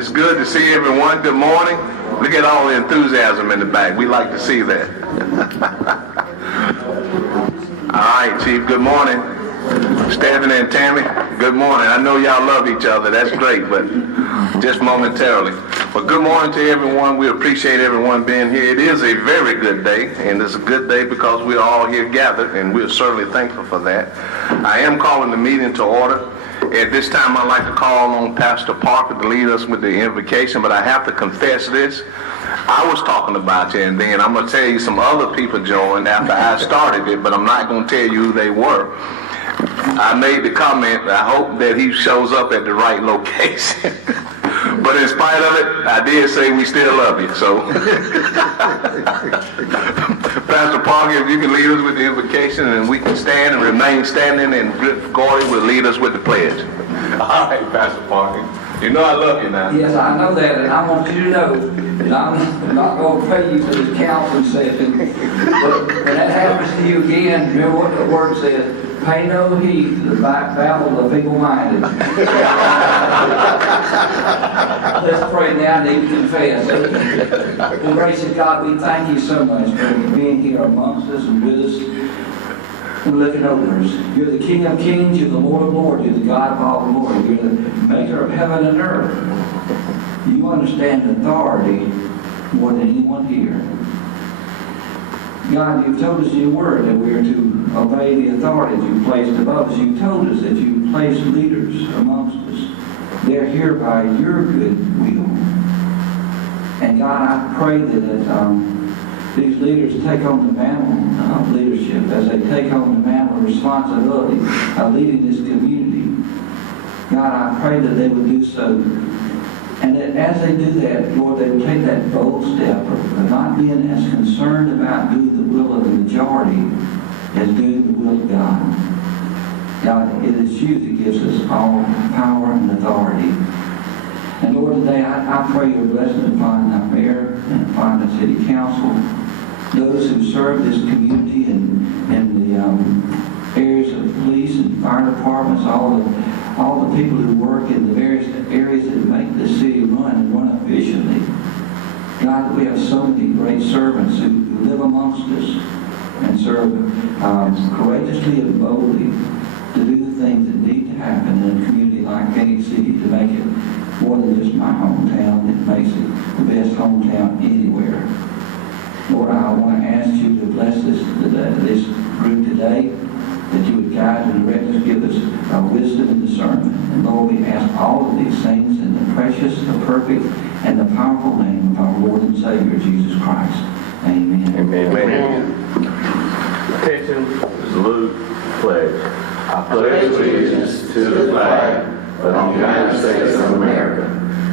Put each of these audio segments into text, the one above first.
It's good to see everyone. Good morning. Look at all the enthusiasm in the back. We like to see that. All right, Chief, good morning. Stephanie and Tammy, good morning. I know y'all love each other. That's great, but just momentarily. But good morning to everyone. We appreciate everyone being here. It is a very good day, and it's a good day because we're all here gathered, and we're certainly thankful for that. I am calling the meeting to order. At this time, I'd like to call on Pastor Parker to lead us with the invocation, but I have to confess this. I was talking about you, and then I'm going to tell you some other people joined after I started it, but I'm not going to tell you who they were. I made the comment, I hope that he shows up at the right location. But in spite of it, I did say we still love you, so. Pastor Parker, if you can lead us with the invocation, and we can stand and remain standing, and Gordy will lead us with the pledge. All right, Pastor Parker. You know I love you now. Yes, I know that, and I want you to know that I'm not going to pay you for this counseling session. But when that happens to you again, remember what the word says, pay no heed to the babble of the feeble-minded. Let's pray now and even confess. And gracious God, we thank you so much for being here amongst us and with us and looking over us. You're the King of Kings, you're the Lord of Lords, you're the God of all glory, you're the maker of heaven and earth. You understand authority more than anyone here. God, you've told us in your word that we are to obey the authorities you've placed above us. You've told us that you've placed leaders amongst us. They're here by your good will. And God, I pray that these leaders take on the mantle of leadership, as they take on the mantle of responsibility of leading this community. God, I pray that they would do so. And that as they do that, Lord, they would take that bold step of not being as concerned about doing the will of the majority as doing the will of God. God, it is you that gives us all power and authority. And Lord, today I pray your blessing upon our mayor and upon the city council, those who serve this community in the areas of police and fire departments, all the people who work in the various areas that make the city run efficiently. God, we have so many great servants who live amongst us and serve courageously and boldly to do the things that need to happen in a community like Phenix City to make it more than just my hometown. It makes it the best hometown anywhere. Lord, I want to ask you to bless this group today, that you would guide and direct us, give us wisdom and discernment. And Lord, we ask all of these things in the precious, the perfect, and the powerful name of our Lord and Savior, Jesus Christ. Amen. Amen. Amen. Attention, salute, pledge. I pledge allegiance to the flag of the United States of America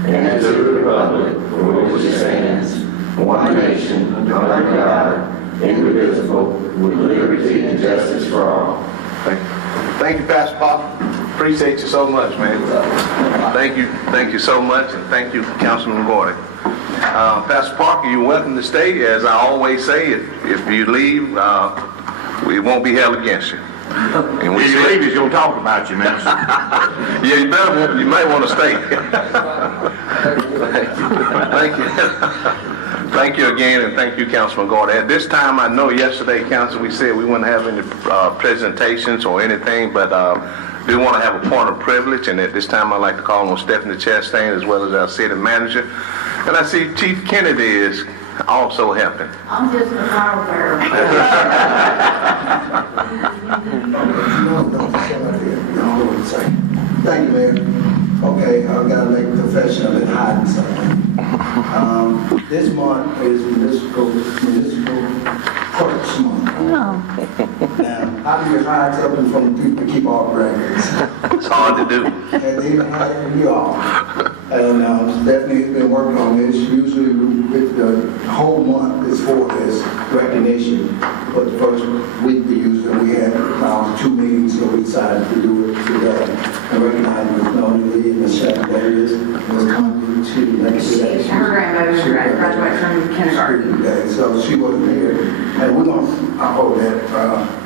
and to the republic for which it stands, one nation, under God, indivisible, with liberty and justice for all. Thank you, Pastor Parker. Appreciate you so much, man. Thank you so much, and thank you, Councilman Gordy. Pastor Parker, you're welcome to stay. As I always say, if you leave, it won't be held against you. And if you leave, he's going to talk about you, man. Yeah, you might want to stay. Thank you. Thank you again, and thank you, Councilman Gordon. At this time, I know yesterday, Council, we said we wouldn't have any presentations or anything, but do want to have a point of privilege, and at this time, I'd like to call on Stephanie Chastain as well as our city manager. And I see Chief Kennedy is also helping. I'm just a power bearer. Thank you, Mayor. Okay, I've got to make a confession. I've been hiding something. This month is municipal clerks month. Now, I do hide something from people to keep all the records. It's hard to do. And they even hide it from you all. And Stephanie has been working on this. Usually the whole month is for this recognition. But the first week we had 2 meetings, so we decided to do it today. And recognize Ms. Melanie Lee and Ms. Shannon Davis, Ms. Conley, she next Her grandmother graduated from kindergarten. today, so she wasn't here. And we're going to, I hope that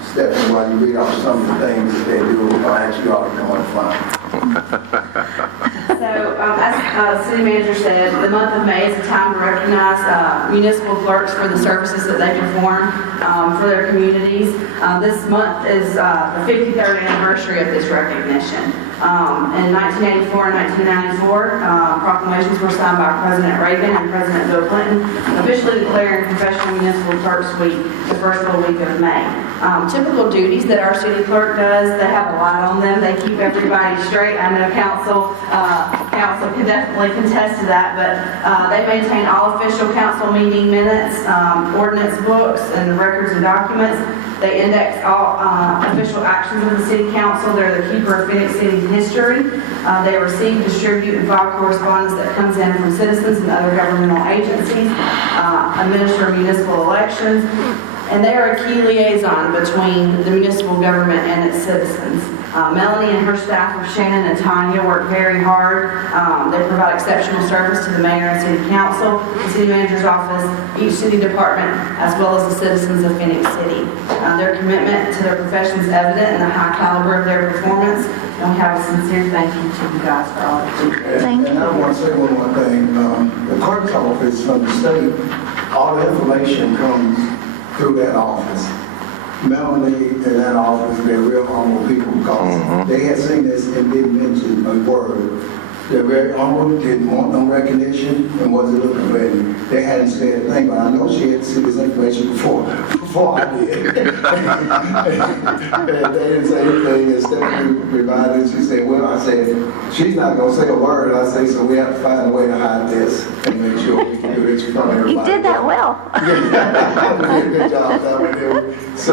Stephanie, while you read off some of the things that they do, I'll ask you all to come on the front. So as City Manager said, the month of May is a time to recognize municipal clerks for the services that they perform for their communities. This month is the 53rd anniversary of this recognition. In 1984 and 1994, proclamations were signed by President Reagan and President Bill Clinton, officially declaring Professional Municipal Clerks Week the first full week of May. Typical duties that our city clerk does, they have a lot on them. They keep everybody straight. I know council can definitely contest to that, but they maintain all official council meeting minutes, ordinance books, and records and documents. They index all official actions of the city council. They're the keeper of Phenix City's history. They receive, distribute, and file correspondence that comes in from citizens and other governmental agencies, administer municipal elections, and they are a key liaison between the municipal government and its citizens. Melanie and her staff of Shannon and Tanya work very hard. They provide exceptional service to the mayor and city council, the city manager's office, each city department, as well as the citizens of Phenix City. Their commitment to their profession is evident in the high caliber of their performance, and we have a sincere thank you to you guys for all that you do. And I want to say one more thing. The clerk's office from the state, all the information comes through that office. Melanie in that office, they're real humble people because they had seen this and didn't mention a word. They're very humble, didn't want no recognition, and wasn't looking for it. They hadn't said a thing, but I know she had to see this information before I did. And they didn't say anything, and Stephanie reminded, she said, well, I said, she's not going to say a word. I say, so we have to find a way to hide this and make sure we can do this in front of everybody. You did that well. Good job, that one there. So,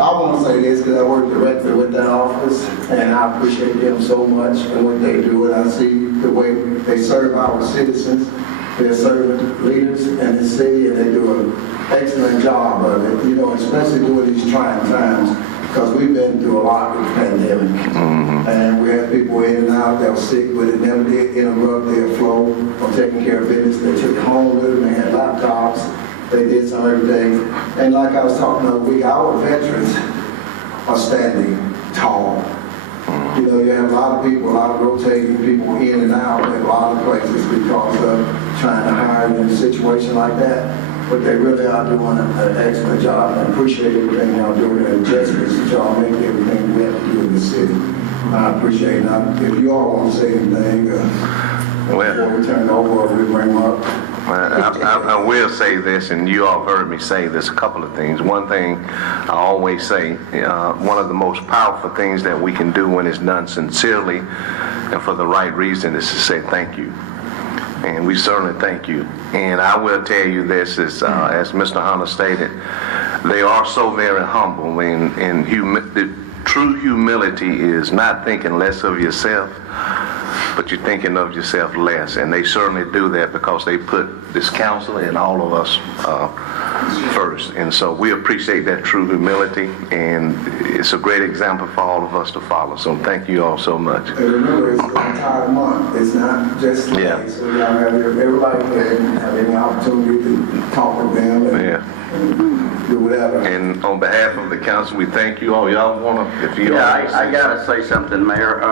I want to say this because I work directly with that office, and I appreciate them so much and what they do. And I see the way they serve our citizens. They're serving leaders in the city, and they do an excellent job of it, you know, especially during these trying times, because we've been through a lot with the pandemic. And we had people in and out that were sick, but it never did interrupt their flow of taking care of business. They took it home with them, they had laptops. They did some everything. And like I was talking about, our veterans are standing tall. You know, you have a lot of people, a lot of rotating people in and out in a lot of places because of trying to hire in a situation like that. But they really are doing an excellent job. I appreciate everything y'all doing and adjustments that y'all make everything we have to do in the city. I appreciate it. Now, if you all want to say anything, before we turn it over, we bring them up. I will say this, and you all heard me say this, a couple of things. One thing I always say, one of the most powerful things that we can do when it's done sincerely and for the right reason is to say thank you. And we certainly thank you. And I will tell you this, as Mr. Hunter stated, they are so very humble. And the true humility is not thinking less of yourself, but you're thinking of yourself less. And they certainly do that because they put this council and all of us first. And so we appreciate that true humility, and it's a great example for all of us to follow. So thank you all so much. And remember, it's the entire month. It's not just today. Yeah. So y'all have everybody can have any opportunity to talk with them and do whatever. And on behalf of the council, we thank you all. Y'all want to, if you all... I gotta say something, Mayor.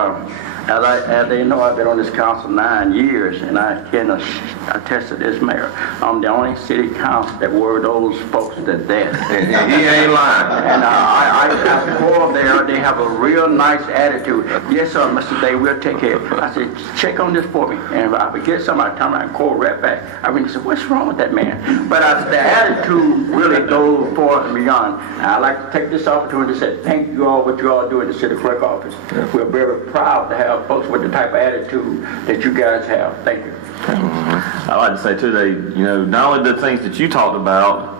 As they know, I've been on this council 9 years, and I can attest to this, Mayor. I'm the only city council that wore those folks to death. And he ain't lying. And I have four there. They have a real nice attitude. Yes, sir, Mr. Day, we'll take care of it. I said, check on this for me. And if I forget something, I turn around and call right back. I really said, what's wrong with that man? But the attitude really goes far and beyond. And I'd like to take this opportunity to say thank you all what you all do in the city clerk office. We're very proud to have folks with the type of attitude that you guys have. Thank you. I like to say too, they, you know, not only the things that you talked about,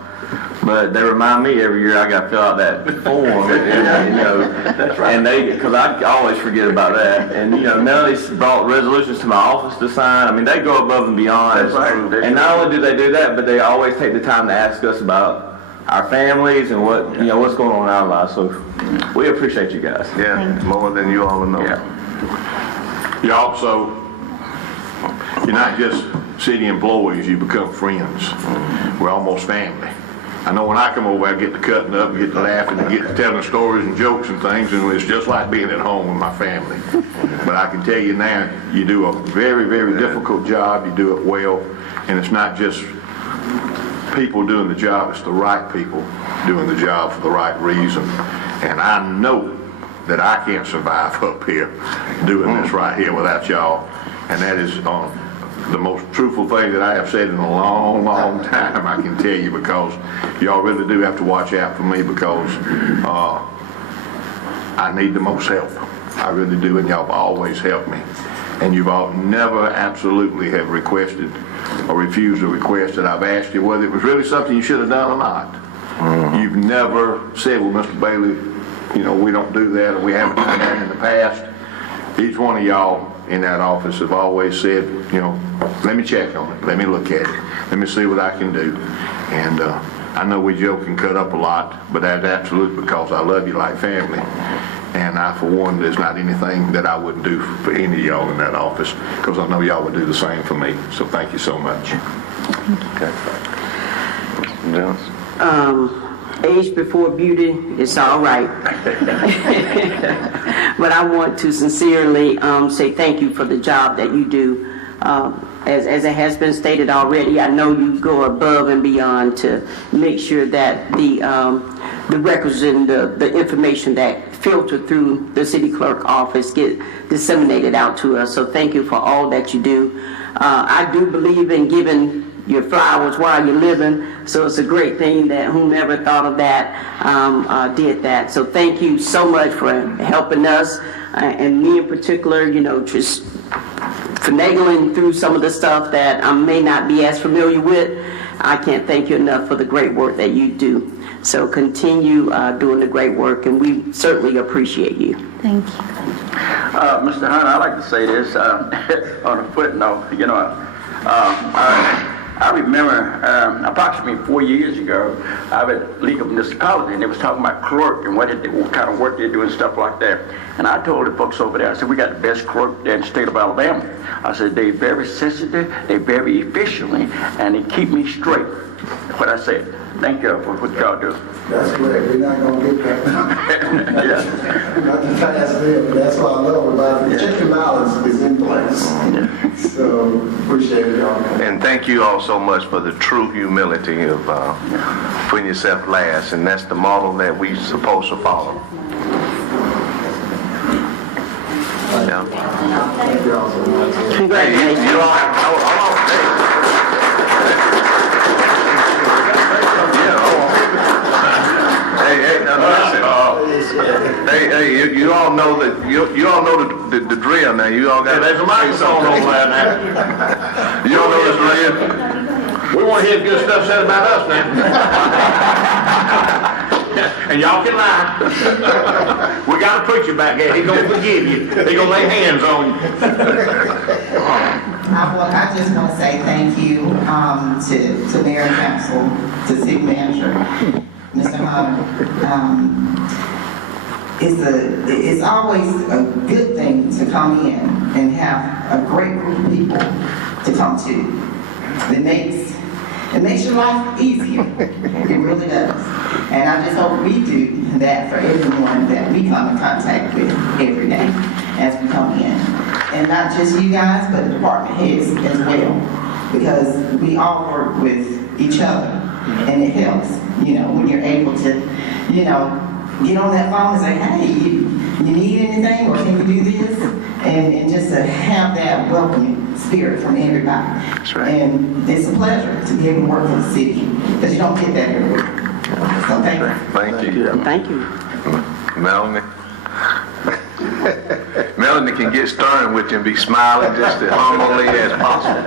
but they remind me every year I got to fill out that form, and, you know, That's right. and because I always forget about that. And you know, Nelly's brought resolutions to my office to sign. I mean, they go above and beyond. That's right. And not only do they do that, but they always take the time to ask us about our families and what, you know, what's going on in our lives. So we appreciate you guys. Yeah, more than you all know. Yeah. You also, you're not just city employees, you become friends. We're almost family. I know when I come over, I get to cutting up, get to laughing, get to telling stories and jokes and things, and it's just like being at home with my family. But I can tell you now, you do a very, very difficult job. You do it well, and it's not just people doing the job, it's the right people doing the job for the right reason. And I know that I can't survive up here doing this right here without y'all. And that is the most truthful thing that I have said in a long, long time, I can tell you, because y'all really do have to watch out for me, because I need the most help. I really do, and y'all have always helped me. And you've all never absolutely have requested or refused a request that I've asked you, whether it was really something you should have done or not. You've never said, well, Mr. Bailey, you know, we don't do that, or we haven't done that in the past. Each one of y'all in that office have always said, you know, let me check on it, let me look at it, let me see what I can do. And I know we joke and cut up a lot, but that's absolutely because I love you like family. And I, for one, there's not anything that I wouldn't do for any of y'all in that office, because I know y'all would do the same for me. So thank you so much. Okay. Jones? Age before beauty, it's all right. But I want to sincerely say thank you for the job that you do. As it has been stated already, I know you go above and beyond to make sure that the records and the information that filter through the city clerk office get disseminated out to us. So thank you for all that you do. I do believe in giving your flowers while you're living, so it's a great thing that whomever thought of that did that. So thank you so much for helping us, and me in particular, you know, just finagling through some of the stuff that I may not be as familiar with. I can't thank you enough for the great work that you do. So continue doing the great work, and we certainly appreciate you. Thank you. Mr. Hunter, I'd like to say this on a footnote. You know, I remember approximately 4 years ago, I was at League of Municipalities, and they was talking about clerk and what kind of work they do and stuff like that. And I told the folks over there, I said, we got the best clerk there in the state of Alabama. I said, they're very sensitive, they're very efficient, and they keep me straight. That's what I said. Thank you for what y'all do. That's great. We're not going to get that. Yeah. Not the fast there, but that's what I love about it. The check and balance is in place. So appreciate it, y'all. And thank you all so much for the true humility of putting yourself last, and that's the model that we're supposed to follow. Yeah. Thank you all so much. Congratulations. You all have, hold on. Hey, now listen. Hey, you all know that you all know the drill now. You all got. Hey, there's a microphone over there now. You all know the drill. We want to hear good stuff said about us now. And y'all can lie. We got a preacher back there. He's going to forgive you. He's going to lay hands on you. I just want to say thank you to Mayor and Council, to City Manager, Mr. Hunter. It's always a good thing to come in and have a great group of people to come to. It makes your life easier. It really does. And I just hope we do that for everyone that we come in contact with every day as we come in. And not just you guys, but the department heads as well. Because we all work with each other. And it helps, you know, when you're able to, you know, get on that phone and say, hey, you need anything, or can you do this? And just to have that welcoming spirit from everybody. That's right. And it's a pleasure to be able to work for the city, because you don't get that everywhere. So thank you. Thank you. Thank you. Melanie. Melanie can get stern with you and be smiling just as humbly as possible.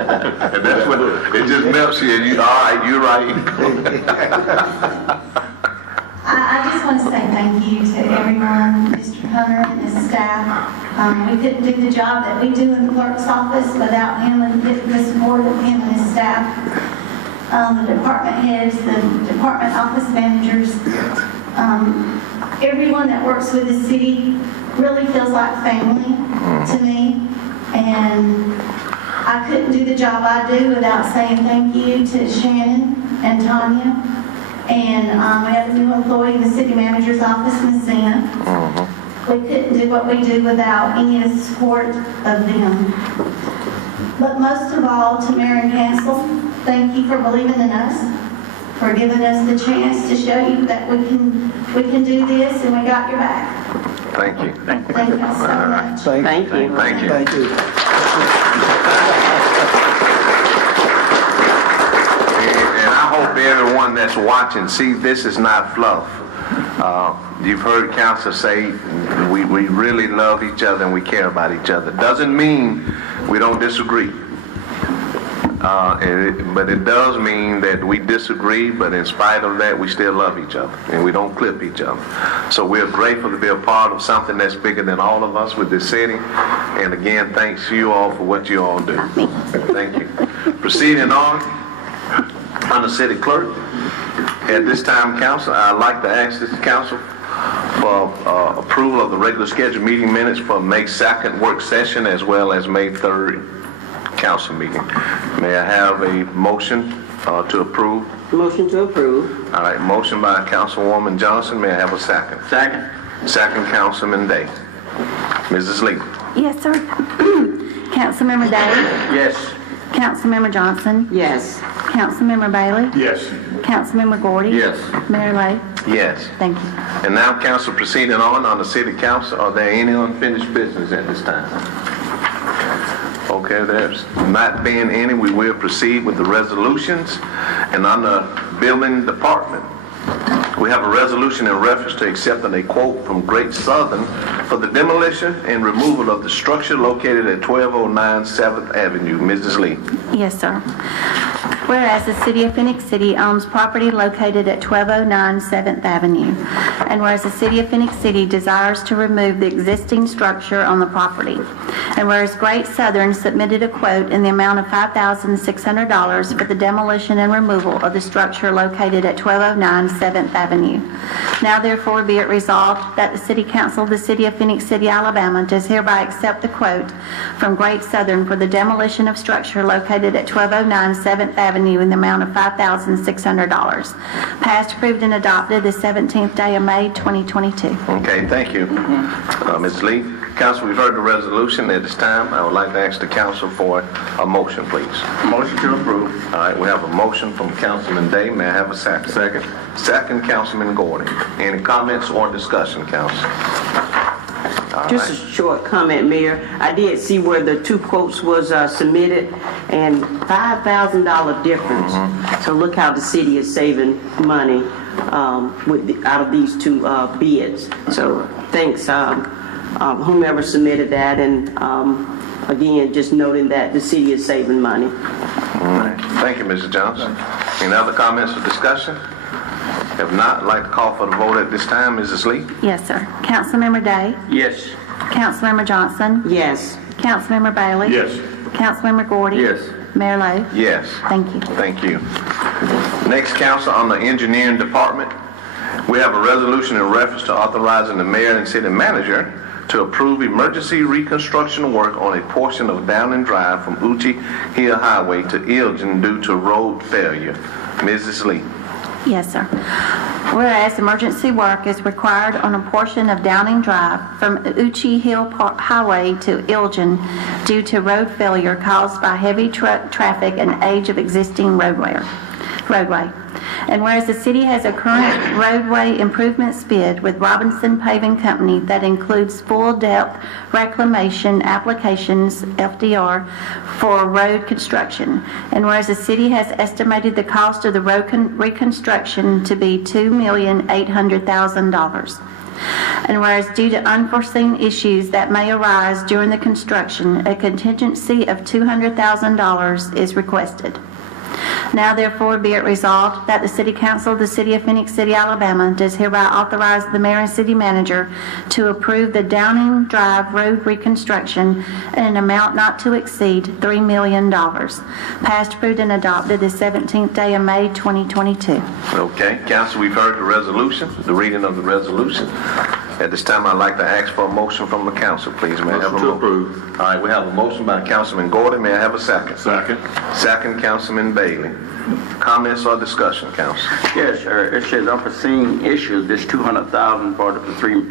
And that's what it just melts you. You all right, you're right. I just want to say thank you to everyone, Mr. Hunter and his staff. We couldn't do the job that we do in the clerk's office without him and the support of him and his staff. The department heads, the department office managers, everyone that works with the city really feels like family to me. And I couldn't do the job I do without saying thank you to Shannon and Tanya And we have a new employee in the city manager's office, Ms. Zena. We couldn't do what we do without any of the support of them. But most of all, to Mayor and Council, thank you for believing in us, for giving us the chance to show you that we can do this, and we got your back. Thank you. Thank you so much. Thank you. Thank you. Thank you. And I hope everyone that's watching, see, this is not fluff. You've heard council say we really love each other and we care about each other. Doesn't mean we don't disagree. But it does mean that we disagree, but in spite of that, we still love each other and we don't clip each other. So we're grateful to be a part of something that's bigger than all of us with this city. And again, thanks to you all for what you all do. Thank you. Proceeding on the city clerk. At this time, council, I'd like to ask this council for approval of the regular scheduled meeting minutes for May 2nd work session as well as May 3rd council meeting. May I have a motion to approve? Motion to approve. All right, motion by Councilwoman Johnson. May I have a second? Second. Second, Councilman Day. Mrs. Lee. Yes, sir. Councilmember Day, Yes. Councilmember Johnson, Yes. Councilmember Bailey, Yes. Councilmember Gordy. Yes. Mayor Lo. Yes. Thank you. And now, council, proceeding on the city council, are there any unfinished business at this time? Okay, there's not being any, we will proceed with the resolutions. And on the building department, we have a resolution in reference to accepting a quote from Great Southern for the demolition and removal of the structure located at 1209 7th Avenue. Mrs. Lee. Yes, sir. Whereas the City of Phenix City owns property located at 1209 7th Avenue, and whereas the City of Phenix City desires to remove the existing structure on the property, and whereas Great Southern submitted a quote in the amount of $5,600 for the demolition and removal of the structure located at 1209 7th Avenue. Now therefore be it resolved that the City Council of the City of Phenix City, Alabama does hereby accept the quote from Great Southern for the demolition of structure located at 1209 7th Avenue in the amount of $5,600. Passed, approved, and adopted the 17th day of May, 2022. Okay, thank you. Ms. Lee. Council, we've heard the resolution. At this time, I would like to ask the council for a motion, please. Motion to approve. All right, we have a motion from Councilman Day. May I have a second? Second. Second, Councilman Gordon. Any comments or discussion, council? All Just a right. short comment, Mayor. I did see where the two quotes was submitted, and $5,000 difference. So look how the city is saving money out of these two bids. So thanks, whomever submitted that, and again, just noting that the city is saving money. All right. Thank you, Mrs. Johnson. Any other comments or discussion? If not, I'd like to call for the vote at this time. Mrs. Lee? Yes, sir. Councilmember Day, Yes. Councilmember Johnson, Yes. Councilmember Bailey. Yes. Councilmember Gordy. Yes. Mayor Lo. Yes. Thank you. Thank you. Next, council, on the engineering department, we have a resolution in reference to authorizing the mayor and city manager to approve emergency reconstruction work on a portion of Downing Drive from Uchi Hill Highway to Elgin due to road failure. Mrs. Lee. Yes, sir. Whereas emergency work is required on a portion of Downing Drive from Uchi Hill Highway to Elgin due to road failure caused by heavy traffic and age of existing roadway. And whereas the city has a current roadway improvements bid with Robinson Paving Company that includes full depth reclamation applications, FDR, for road construction. And whereas the city has estimated the cost of the road reconstruction to be $2,800,000. And whereas due to unforeseen issues that may arise during the construction, a contingency of $200,000 is requested. Now therefore be it resolved that the City Council of the City of Phenix City, Alabama does hereby authorize the mayor and city manager to approve the Downing Drive road reconstruction in an amount not to exceed $3 million. Passed, approved, and adopted the 17th day of May, 2022. Okay, council, we've heard the resolution, the reading of the resolution. At this time, I'd like to ask for a motion from the council, please. May I have a Motion to approve? All right, we have a motion by Councilman Gordon. May I have a second? Second. Second, Councilman Bailey. Comments or discussion, council? Yes, sir. It says unforeseen issues, this 200,000 brought up to 3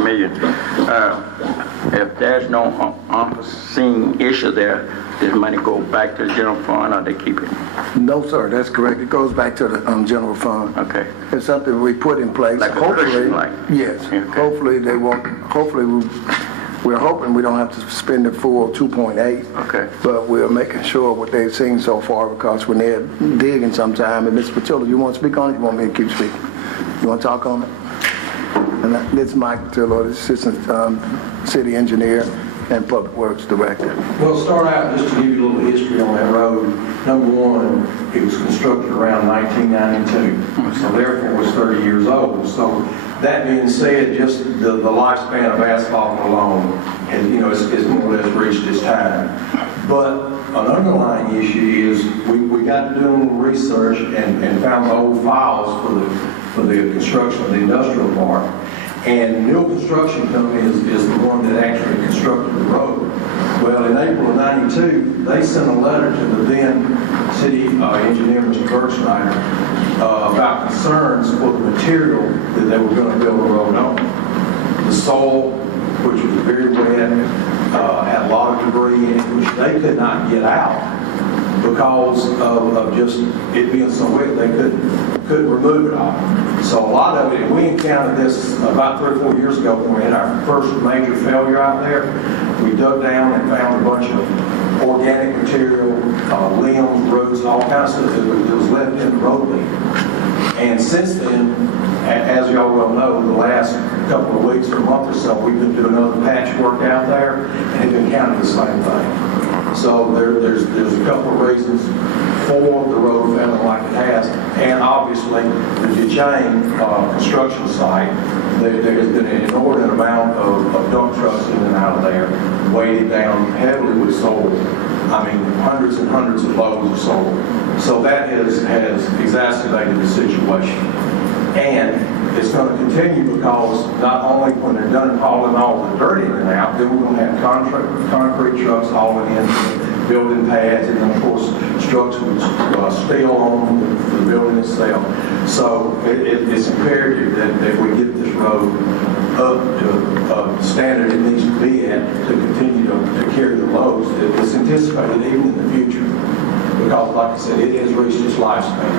million. If there's no unforeseen issue there, does money go back to the general fund or they keep it? No, sir, that's correct. It goes back to the general fund. Okay. It's something we put in place. Like a Hopefully, cushion, like? yes. Okay. Hopefully they won't, we're hoping we don't have to spend the full 2.8. Okay. But we're making sure what they've seen so far, because when they're digging sometime, and Mr. Patillo, you want to speak on it? You want me to keep speaking? You want to talk on it? And this is Mike Patillo, the Assistant City Engineer and Public Works Director. Well, start out just to give you a little history on that road. Number one, it was constructed around 1992, so therefore it's 30 years old. So that being said, just the lifespan of asphalt alone, and it's more or less reached its time. But an underlying issue is we got to do a little research and found the old files for the construction of the industrial park. And Mill Construction Company is the one that actually constructed the road. Well, in April of '92, they sent a letter to the then city engineer, Mr. Bergsnyder, about concerns for the material that they were going to build a road on. The soil, which was very wet, had a lot of debris in it, which they could not get out because of just it being so wet, they couldn't remove it all. So a lot of it, and we encountered this about 3 or 4 years ago when we had our first major failure out there. We dug down and found a bunch of organic material, limbs, roots, all kinds of stuff that was left in the road bed. And since then, as y'all well know, the last couple of weeks or a month or so, we've been doing other patchwork out there, and we've encountered the same thing. So there's a couple of reasons for the road failing like it has, and obviously the Duchesne construction site, there has been an inordinate amount of dump trucks in and out of there, weighted down heavily with soil. I mean, hundreds and hundreds of loads of soil. So that has exacerbated the situation. And it's going to continue because not only when they're done hauling all the dirt in and out, then we're going to have concrete trucks hauling in, building pads, and then of course structures steel on the building itself. So it's imperative that we get this road up to the standard it needs to be at to continue to carry the loads that's anticipated even in the future. Because, like I said, it has reached its lifespan.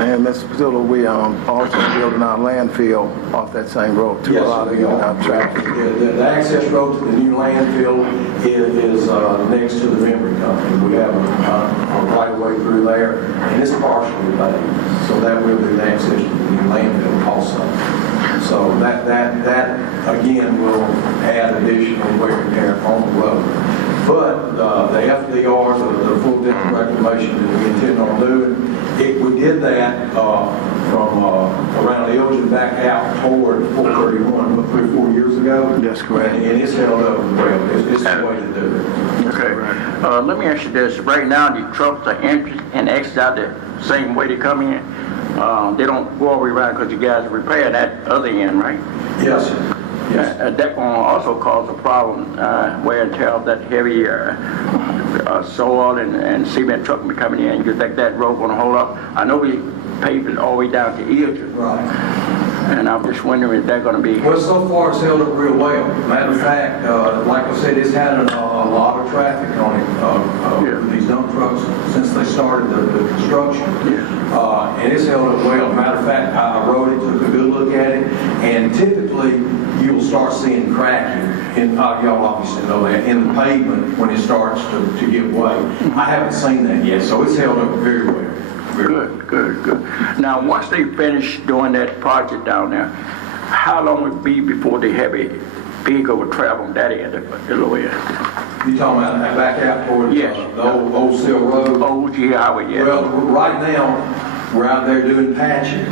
And Mr. Patillo, we also building our landfill off that same road too. Yes, a lot of traffic. The access road to the new landfill is next to the memory company. We have a right of way through there, and it's partially paved. So that will be the access to the new landfill also. So that again will add additional wear and tear on the road. But the FDR, the full depth reclamation that we intend on doing, we did that from around Elgin back out toward 431, 3 or 4 years ago. That's correct. And it's held up well. It's the way to do it. Okay. Let me ask you this. Right now, the trucks are entry and exit out the same way they come in. They don't go all the way around because you guys are repairing that other end, right? Yes, sir. Yes. That will also cause a problem, wear and tear of that heavy soil and cement truck coming in. You think that road going to hold up? I know we paved it all the way down to Elgin. Right. And I'm just wondering if they're going to be... Well, so far it's held up real well. Matter of fact, like I said, it's had a lot of traffic on it, with these dump trucks since they started the construction. And it's held up well. Matter of fact, I rode it, took a good look at it, and typically you'll start seeing cracking, and y'all obviously know that, in the pavement when it starts to give way. I haven't seen that yet, so it's held up very well. Good. Now, once they finish doing that project down there, how long would it be before the heavy vehicle would travel that end of the lower end? You talking about back out toward Yes. the old Seal Road? Old G Highway, yeah. Well, right now, we're out there doing patching,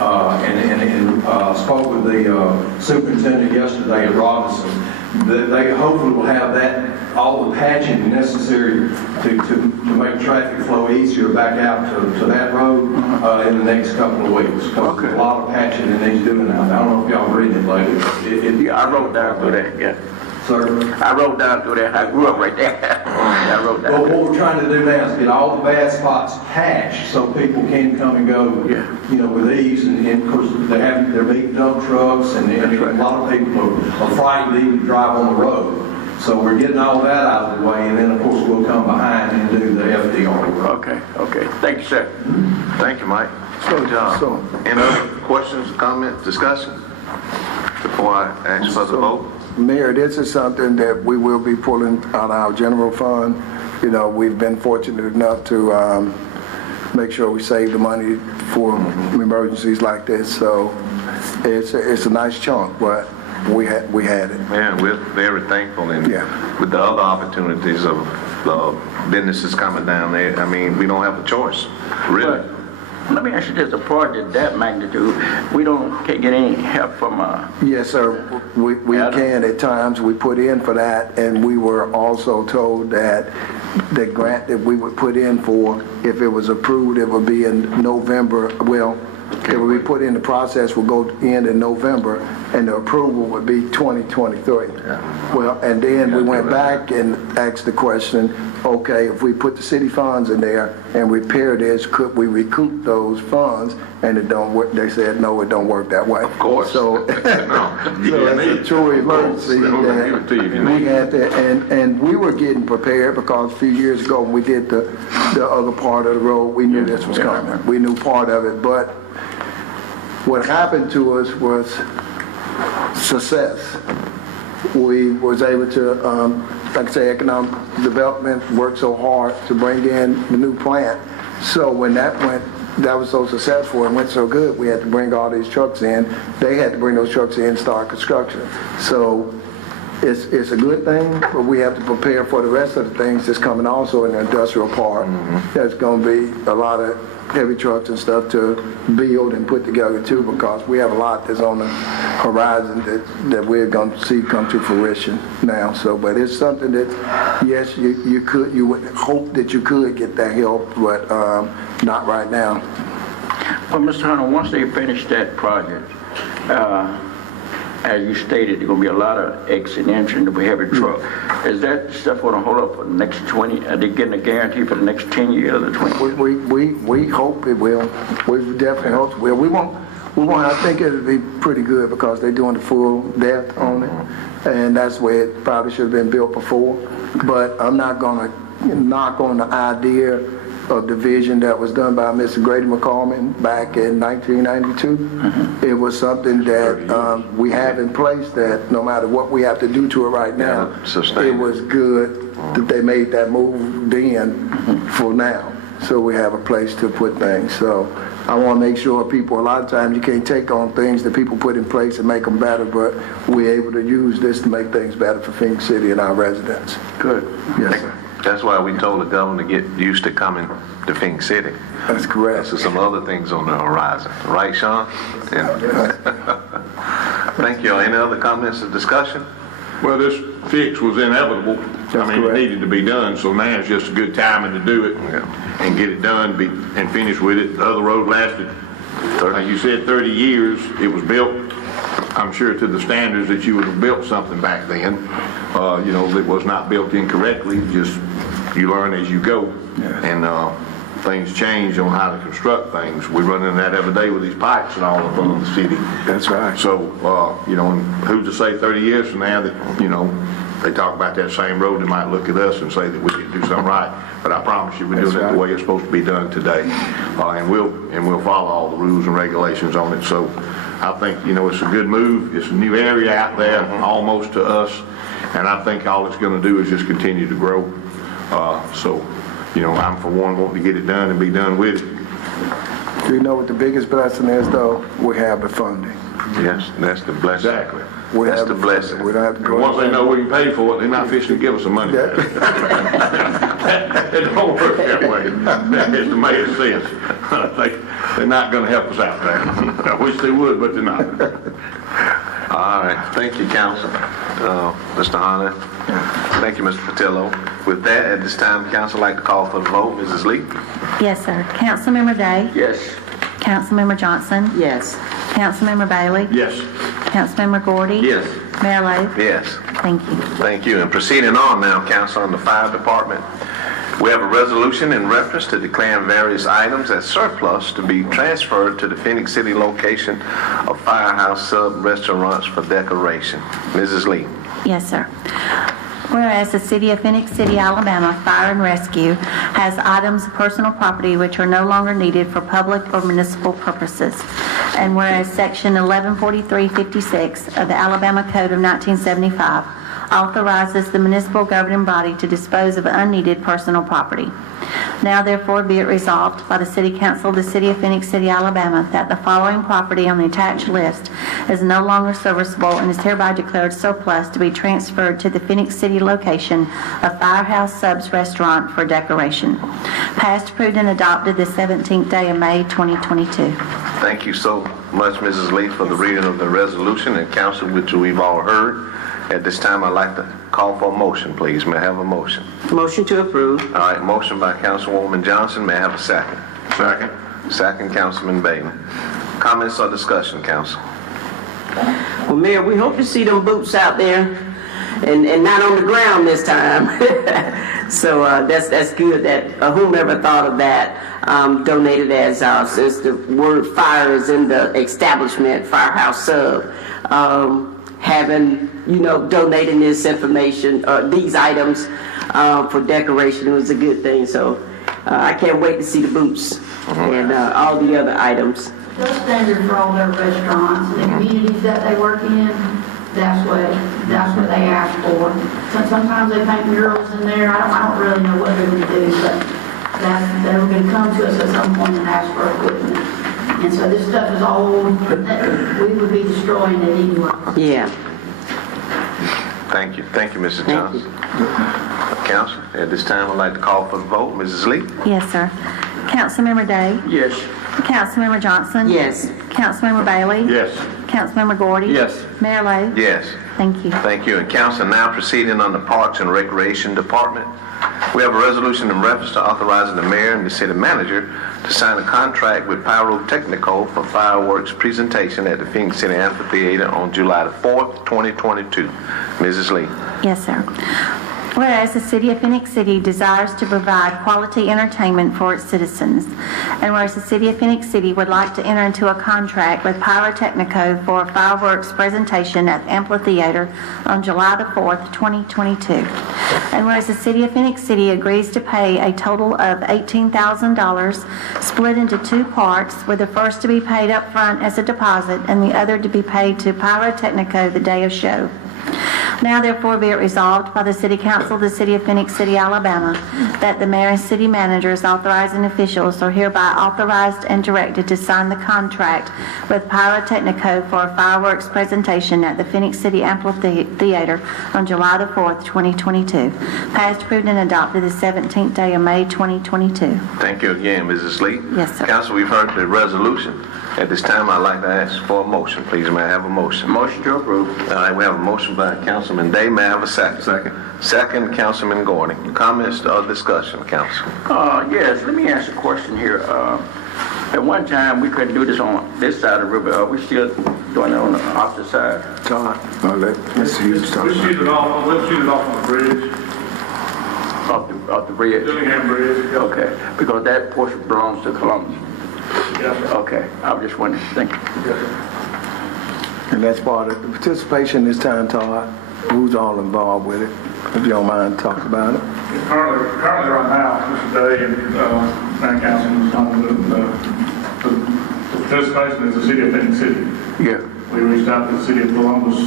and spoke with the superintendent yesterday at Robinson. That they hopefully will have that all the patching necessary to make traffic flow easier back out to that road in the next couple of weeks. Because there's a lot of patching that needs doing out there. I don't know if y'all read it lately. Yeah, I rode down through there, yeah. Sir? I rode down through there. I grew up right there. I rode down Well, there. what we're trying to do now is get all the bad spots patched so people can come and go, with ease. And of course, they're big dump trucks and a lot of people are frightened to even drive on the road. So we're getting all that out of the way, and then of course we'll come behind and do the FDR. Okay. Thank you, sir. Thank you, Mike. Good job. Any other questions, comments, discussion before I ask for the vote? Mayor, this is something that we will be pulling out our general fund. You know, we've been fortunate enough to make sure we save the money for emergencies like this. So it's a nice chunk, but we had it. Man, we're very thankful, and with the other opportunities of businesses coming down there, I mean, we don't have a choice, really. Let me ask you this, a project that magnitude, we can't get any help from, Yes, sir. We can at times. We put in for that, and we were also told that the grant that we would put in for, if it was approved, it would be in November. Well, it would be put in, the process would go in November, and the approval would be 2023. Well, and then we went back and asked the question, okay, if we put the city funds in there and repair this, could we recoup those funds? And it don't work. They said, no, it don't work that way. Of course. So, so it's a true emergency that we had to, and we were getting prepared because a few years ago when we did the other part of the road, we knew this was coming. We knew part of it, but what happened to us was success. We was able to, like I say, economic development worked so hard to bring in the new plant. So when that was so successful and went so good, we had to bring all these trucks in. They had to bring those trucks in and start construction. So it's a good thing, but we have to prepare for the rest of the things that's coming also in the industrial park. There's going to be a lot of heavy trucks and stuff to build and put together too, because we have a lot that's on the horizon that we're going to see come to fruition now. So, but it's something that, yes, you would hope that you could get that help, but not right now. well, Mr. Hunter, once they finish that project, as you stated, there's gonna be a lot of exit and entry to heavy truck. Is that stuff gonna hold up for the next 20, are they getting a guarantee for the next 10 years or 20 years? We hope it will. We definitely hope it will. We won't, I think it'll be pretty good because they're doing the full depth on it. And that's where it probably should have been built before. But I'm not gonna knock on the idea of the vision that was done by Mr. Grady McCormick back in 1992. It was something that we have in place that no matter what we have to do to it right now, it was good that they made that move then for now. So we have a place to put things. So I want to make sure people, a lot of times you can't take on things that people put in place and make them better, but we're able to use this to make things better for Phenix City and our residents. Good. Yes, sir. That's why we told the governor to get used to coming to Phenix City. That's correct. So some other things on the horizon. Right, Sean? Thank you. Any other comments or discussion? Well, this fix was inevitable. That's I mean, correct. it needed to be done, so now it's just a good timing to do it and get it done and finish with it. The other road lasted, like you said, 30 years. It was built, I'm sure, to the standards that you would have built something back then. It was not built incorrectly, just you learn as you go. And things change on how to construct things. We run into that every day with these pipes and all up on the city. That's right. So, and who's to say 30 years from now that, they talk about that same road, they might look at us and say that we didn't do something right. But I promise you, we're doing it the way it's supposed to be done today. And we'll follow all the rules and regulations on it. So I think, it's a good move. It's a new area out there, almost to us. And I think all it's going to do is just continue to grow. I'm for one wanting to get it done and be done with it. You know what the biggest blessing is, though? We have the funding. Yes, that's the blessing. Exactly. That's the blessing. We don't have to go. Once they know we can pay for it, they're not fishing to give us some money. It don't work that way. It's the mayor's sense. I think they're not going to help us out there. I wish they would, but they're not. All right. Thank you, council. Mr. Hunter. Thank you, Mr. Patillo. With that, at this time, council would like to call for the vote. Mrs. Lee? Yes, sir. Councilmember Day? Yes. Councilmember Johnson? Yes. Councilmember Bailey? Yes. Councilmember Gordy? Yes. Mayor Lo? Yes. Thank you. Thank you. And proceeding on now, council, on the fire department, we have a resolution in reference to declaring various items as surplus to be transferred to the Phenix City location of Firehouse Sub Restaurants for decoration. Mrs. Lee. Yes, sir. Whereas the City of Phenix City, Alabama Fire and Rescue has items of personal property which are no longer needed for public or municipal purposes. And whereas Section 114356 of the Alabama Code of 1975 authorizes the municipal governing body to dispose of unneeded personal property. Now therefore be it resolved by the City Council of the City of Phenix City, Alabama, that the following property on the attached list is no longer serviceable and is hereby declared surplus to be transferred to the Phenix City location of Firehouse Subs Restaurant for decoration. Passed, approved, and adopted the 17th day of May, 2022. Thank you so much, Mrs. Lee, for the reading of the resolution, and council, which we've all heard. At this time, I'd like to call for a motion, please. May I have a motion? Motion to approve. All right, motion by Councilwoman Johnson. May I have a second? Second. Second, Councilman Bailey. Comments or discussion, council? Well, Mayor, we hope to see them boots out there and not on the ground this time. So that's good that whomever thought of that donated, as since the word fire is in the establishment, Firehouse Sub, donating this information, these items for decoration was a good thing. So I can't wait to see the boots and all the other items. Those standard for all their restaurants and the communities that they work in, that's what they ask for. So sometimes they paint murals in there. I don't really know what they're going to do, but they were going to come to us at some point and ask for equipment. And so this stuff is old. We would be destroying it anyway. Yeah. Thank you. Thank you, Mrs. Johnson. Council, at this time, I'd like to call for the vote. Mrs. Lee? Yes, sir. Councilmember Day? Yes. Councilmember Johnson? Yes. Councilmember Bailey? Yes. Councilmember Gordy? Yes. Mayor Lo? Yes. Thank you. Thank you. And council, now proceeding on the Parks and Recreation Department. We have a resolution in reference to authorizing the mayor and the city manager to sign a contract with Pyrotechnico for fireworks presentation at the Phoenix City Amphitheater on July the 4th, 2022. Mrs. Lee. Yes, sir. Whereas the City of Phoenix City desires to provide quality entertainment for its citizens, and whereas the City of Phoenix City would like to enter into a contract with Pyrotechnico for a fireworks presentation at the Amphitheater on July the 4th, 2022. And whereas the City of Phoenix City agrees to pay a total of $18,000 split into two parts, with the first to be paid up front as a deposit and the other to be paid to Pyrotechnico the day of show. Now therefore be it resolved by the City Council of the City of Phoenix City, Alabama, that the mayor and city managers authorizing officials are hereby authorized and directed to sign the contract with Pyrotechnico for a fireworks presentation at the Phoenix City Amphitheater on July the 4th, 2022. Passed, approved, and adopted the 17th day of May, 2022. Thank you again, Mrs. Lee. Yes, sir. Council, we've heard the resolution. At this time, I'd like to ask for a motion, please. May I have a motion? Motion to approve. All right, we have a motion by Councilman Day. May I have a second? Second. Second, Councilman Gordy. Comments or discussion, council? Yes, let me ask a question here. At one time, we couldn't do this on this side of the river. Are we still doing it on the opposite side? Let's shoot it off on the bridge. Off the bridge? Dillingham Bridge. Okay, because that portion belongs to Columbus. Yes, sir. Okay, I was just wondering. Thank you. Yes, sir. And that's part of the participation this time, Todd. Who's all involved with it? If you don't mind, talk about it. Currently right now, Mr. Day and Mayor Councilman Johnson, the participation is the City of Phoenix City. Yeah. We reached out to the City of Columbus.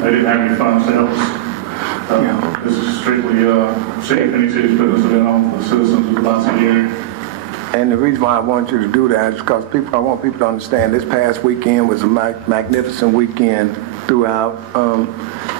They didn't have any funds to help us. This is strictly City of Phoenix City's putting this event on for the citizens of the Biloxi area. And the reason why I want you to do that is because I want people to understand this past weekend was a magnificent weekend throughout.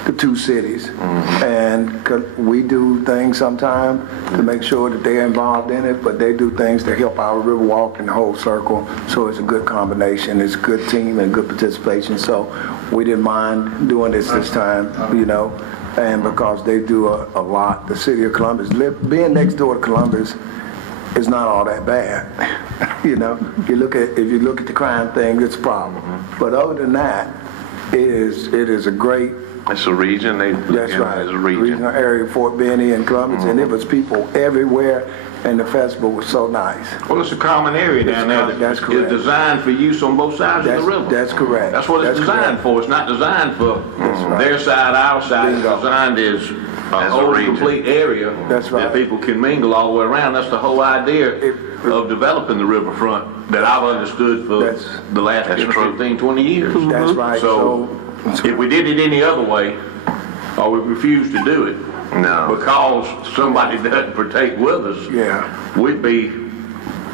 the two cities. And we do things sometimes to make sure that they're involved in it, but they do things to help our Riverwalk and the whole circle. So it's a good combination. It's a good team and good participation. So we didn't mind doing this time, you know, and because they do a lot. The city of Columbus, being next door to Columbus is not all that bad. You know, if you look at the crime thing, it's a problem. But other than that, it is a great. It's a region. That's right. It's a region. Regional area, Fort Benning and Columbus, and it was people everywhere, and the festival was so nice. Well, it's a common area down there That's that correct. is designed for use on both sides of the river. That's correct. That's what it's designed for. It's not designed for their side, our side. It's designed as a whole complete area That's right. that people can mingle all the way around. That's the whole idea of developing the riverfront that I've understood for the last 15, 20 years. That's right. So if we did it any other way, or we refused to do it, because somebody doesn't partake with us, we'd be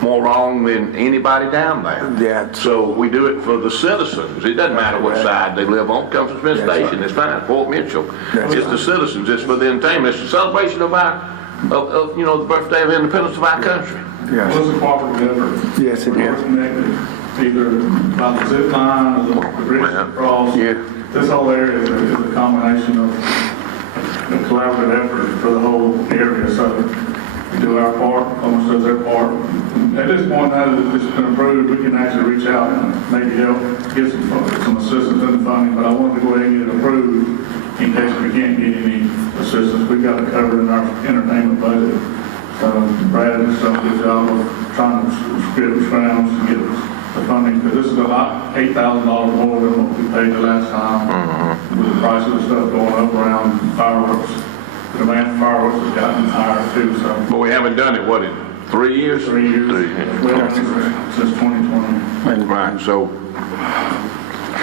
more wrong than anybody down there. Yeah. So we do it for the citizens. It doesn't matter what side they live on. Come from Smith Station, it's fine. Fort Mitchell, it's the citizens. It's for the entertainment. It's the celebration of our, you know, the birthday of independence of our country. Yes. Well, it's a cooperative effort. Yes, it We're is. connected either by the zip line or the bridge across. This whole area is a combination of a collaborative effort for the whole area. So we do our part, almost does their part. At this point now that it's been approved, we can actually reach out and maybe help get some assistance in the funding. But I wanted to go ahead and get it approved in case we can't get any assistance. We've got it covered in our entertainment budget. Brad has done a good job of trying to script scrounge to get the funding, because this is about $8,000 more than what we paid the last time, with the price of the stuff going up around fireworks. The demand for fireworks has gotten higher too, so. But we haven't done it, what, in 3 years? 3 years. Well, since 2020. Right, so,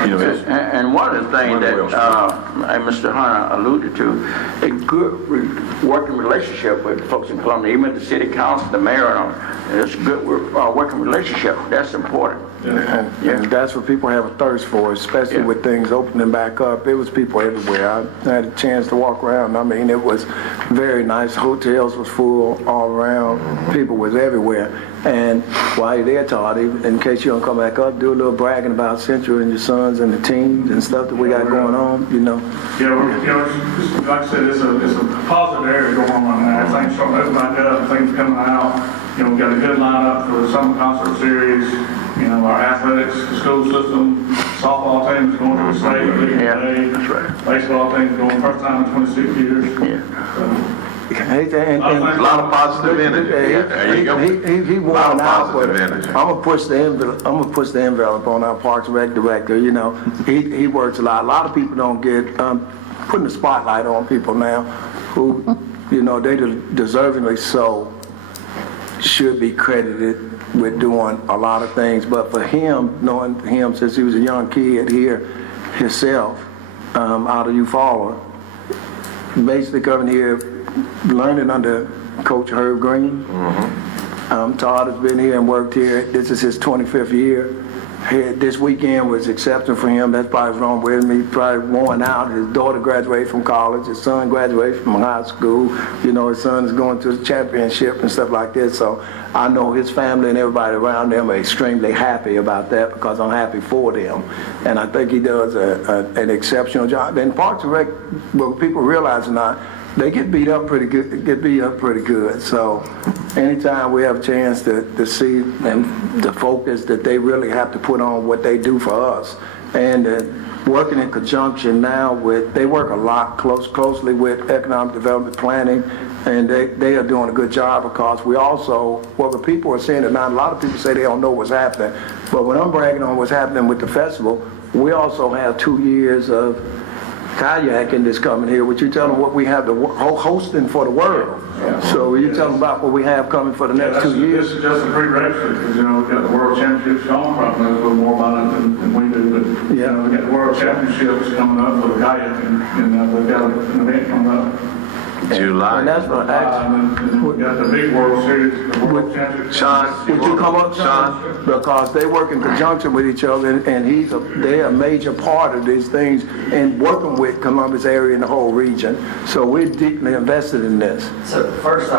you know, And one of the things that Mr. Hunter alluded to, a good working relationship with folks in Columbia, even the city council, the mayor, and all. It's a good working relationship. That's important. And that's what people have a thirst for, especially with things opening back up. It was people everywhere. I had a chance to walk around. I mean, it was very nice. Hotels was full all around. People was everywhere. And while you're there, Todd, in case you don't come back up, do a little bragging about Central and your sons and the teams and stuff that we got going on, you know. Like I said, it's a positive area going on right now. Things starting to open back up, things coming out. You know, we got a good lineup for the summer concert series. You know, our athletics, the school system, softball team is going to the state today. That's right. Baseball team is going first time in 26 years. A a lot of positive energy. There you go. He won out, but I'm gonna push the envelope on our Parks and Rec director. You know, he works a lot. A lot of people don't get putting the spotlight on people now, who, you know, they deservingly so should be credited with doing a lot of things. But for him, knowing him since he was a young kid here himself, out of Eufaula, basically coming here, learning under Coach Herb Green. Todd has been here and worked here. This is his 25th year. This weekend was exceptional for him. That's probably what's wrong with him. He's probably worn out. His daughter graduated from college. His son graduated from high school. You know, his son is going to the championship and stuff like this. So I know his family and everybody around them are extremely happy about that, because I'm happy for them. And I think he does an exceptional job. And Parks and Rec, well, people realize or not, they get beat up pretty good. So anytime we have a chance to see and the focus that they really have to put on what they do for us, and working in conjunction now with, they work a lot closely with economic development planning, and they are doing a good job, because we also, well, the people are saying it now, a lot of people say they don't know what's happening, but when I'm bragging on what's happening with the festival, we also have 2 years of kayaking that's coming here. Would you tell them what we have hosting for the world? So you tell them about what we have coming for the next 2 years? This is just a prerequisite, because, you know, we've got the World Championships. Sean probably knows a little more about it than we do, but, you know, we've got the World Championships coming up for the kayaking, and they've got an event coming up July. And that's what actually, We got the big World Series, the World Championship. Sean, would you come up, Sean? Because they work in conjunction with each other, and they're a major part of these things and working with Columbus area and the whole region. So we're deeply invested in this. So first,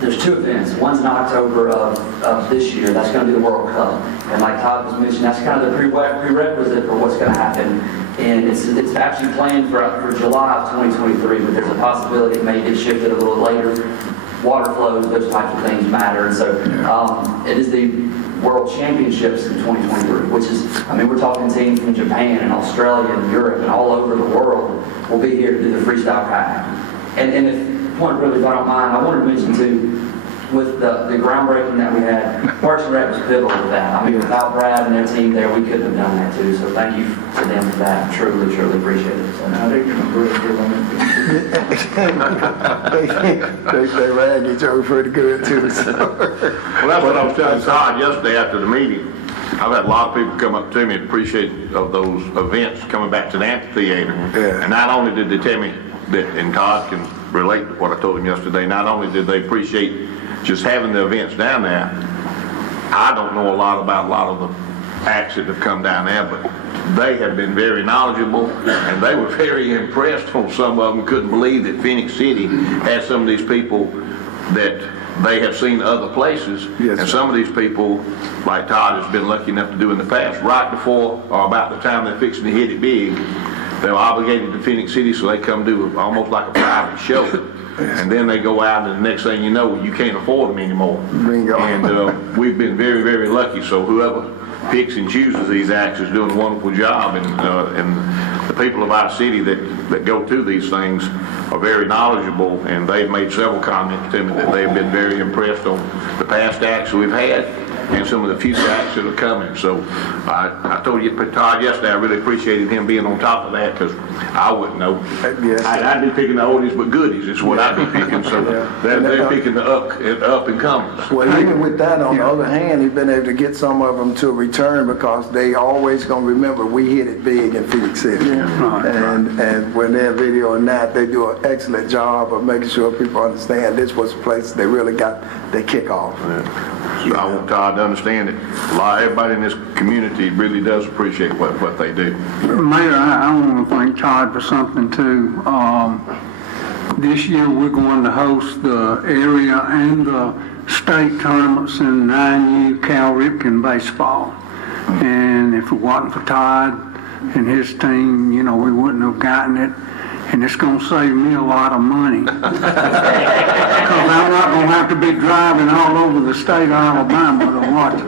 there's two events. One's in October of this year. That's going to be the World Cup. And like Todd was mentioning, that's kind of the prerequisite for what's going to happen. And it's actually planned for July of 2023, but there's a possibility it may get shifted a little later. Water flows, those types of things matter. And so it is the World Championships in 2023, which is, we're talking teams from Japan and Australia and Europe and all over the world will be here to do the freestyle kayak. And if if I don't mind, I wanted to mention too, with the groundbreaking that we had, Parks and Rec was pivotal with that. Without Brad and their team there, we couldn't have done that too. So thank you to them for that. Truly, truly appreciate it. So. They rag each other pretty good too. So. Well, that's what I was telling Todd yesterday after the meeting. I've had a lot of people come up to me and appreciate of those events coming back to the amphitheater. Yeah. And not only did they tell me that, and Todd can relate to what I told him yesterday, not only did they appreciate just having the events down there. I don't know a lot about a lot of the acts that have come down there, but they have been very knowledgeable, and they were very impressed on some of them. Couldn't believe that Phenix City had some of these people that they have seen other places, yes, and some of these people, like Todd has been lucky enough to do in the past, right before or about the time they're fixing to hit it big, they're obligated to Phenix City, so they come do almost like a private show. And then they go out, and the next thing you know, you can't afford them anymore. Bingo. And we've been very, very lucky. So whoever picks and chooses these acts is doing a wonderful job. And the people of our city that go to these things are very knowledgeable, and they've made several comments to me that they've been very impressed on the past acts we've had and some of the future acts that are coming. So I told you, Todd, yesterday, I really appreciated him being on top of that, because I wouldn't know. Yes. I'd be picking the oldies but goodies is what I'd be picking. So they're picking the up and comers. Well, even with that, on the other hand, he's been able to get some of them to return, because they always gonna remember we hit it big in Phenix City. And when they're videoing that, they do an excellent job of making sure people understand this was a place they really got their kickoff. So I want Todd to understand that everybody in this community really does appreciate what they do. Mayor, I want to thank Todd for something too. This year we're going to host the area and the state tournaments in 9U Cal Ripken baseball. And if it wasn't for Todd and his team, we wouldn't have gotten it. And it's going to save me a lot of money. Because I'm not going to have to be driving all over the state of Alabama to watch it.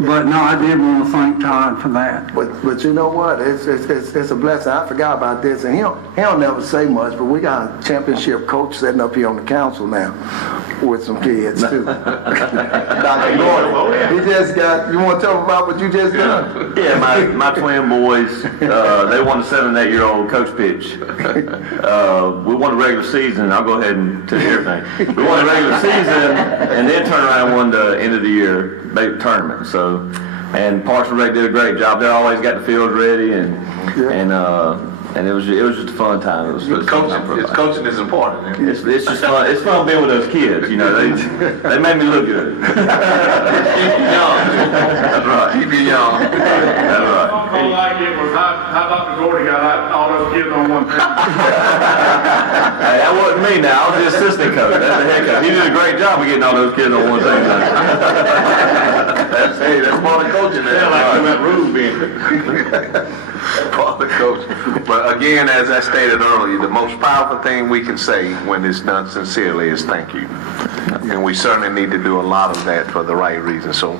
But no, I did want to thank Todd for that. But you know what? It's a blessing. I forgot about this, and he'll never say much, but we got a championship coach sitting up here on the council now with some kids too. Dr. Gordon, he just got, you want to tell him about what you just done? Yeah, my twin boys, they won the 7 and 8 year old coach pitch. We won the regular season. I'll go ahead and tell you everything. We won the regular season, and then turned around and won the end of the year tournament. So, and Parks and Rec did a great job. They always got the fields ready, and it was just a fun time. It was Coaching is important. It's just fun. It's fun being with those kids. They made me look good. Keep you young. That's right. Keep you young. That's right. All I get was how Dr. Gordy got all those kids on one team. Hey, that wasn't me now. I was the assistant coach. That's the head coach. He did a great job of getting all those kids on one team. That's part of coaching. Yeah, like that rule being. Part of coach. But again, as I stated earlier, the most powerful thing we can say when it's done sincerely is thank you. And we certainly need to do a lot of that for the right reason. So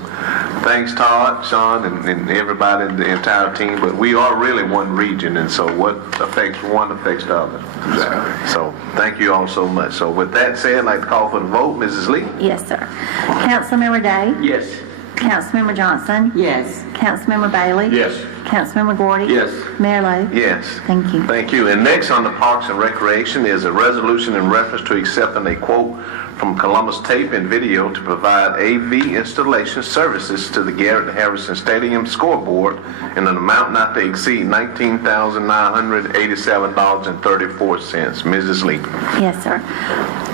thanks, Todd, Sean, and everybody, the entire team. But we are really one region, and so what affects one affects the other. Exactly. So thank you all so much. So with that said, I'd like to call for the vote. Mrs. Lee? Yes, sir. Councilmember Day? Yes. Councilmember Johnson? Yes. Councilmember Bailey? Yes. Councilmember Gordy? Yes. Mayor Lo? Yes. Thank you. Thank you. And next on the Parks and Recreation is a resolution in reference to accepting a quote from Columbus Tape and Video to provide AV installation services to the Garrett Harrison Stadium scoreboard in an amount not to exceed $19,987.34. Mrs. Lee. Yes, sir.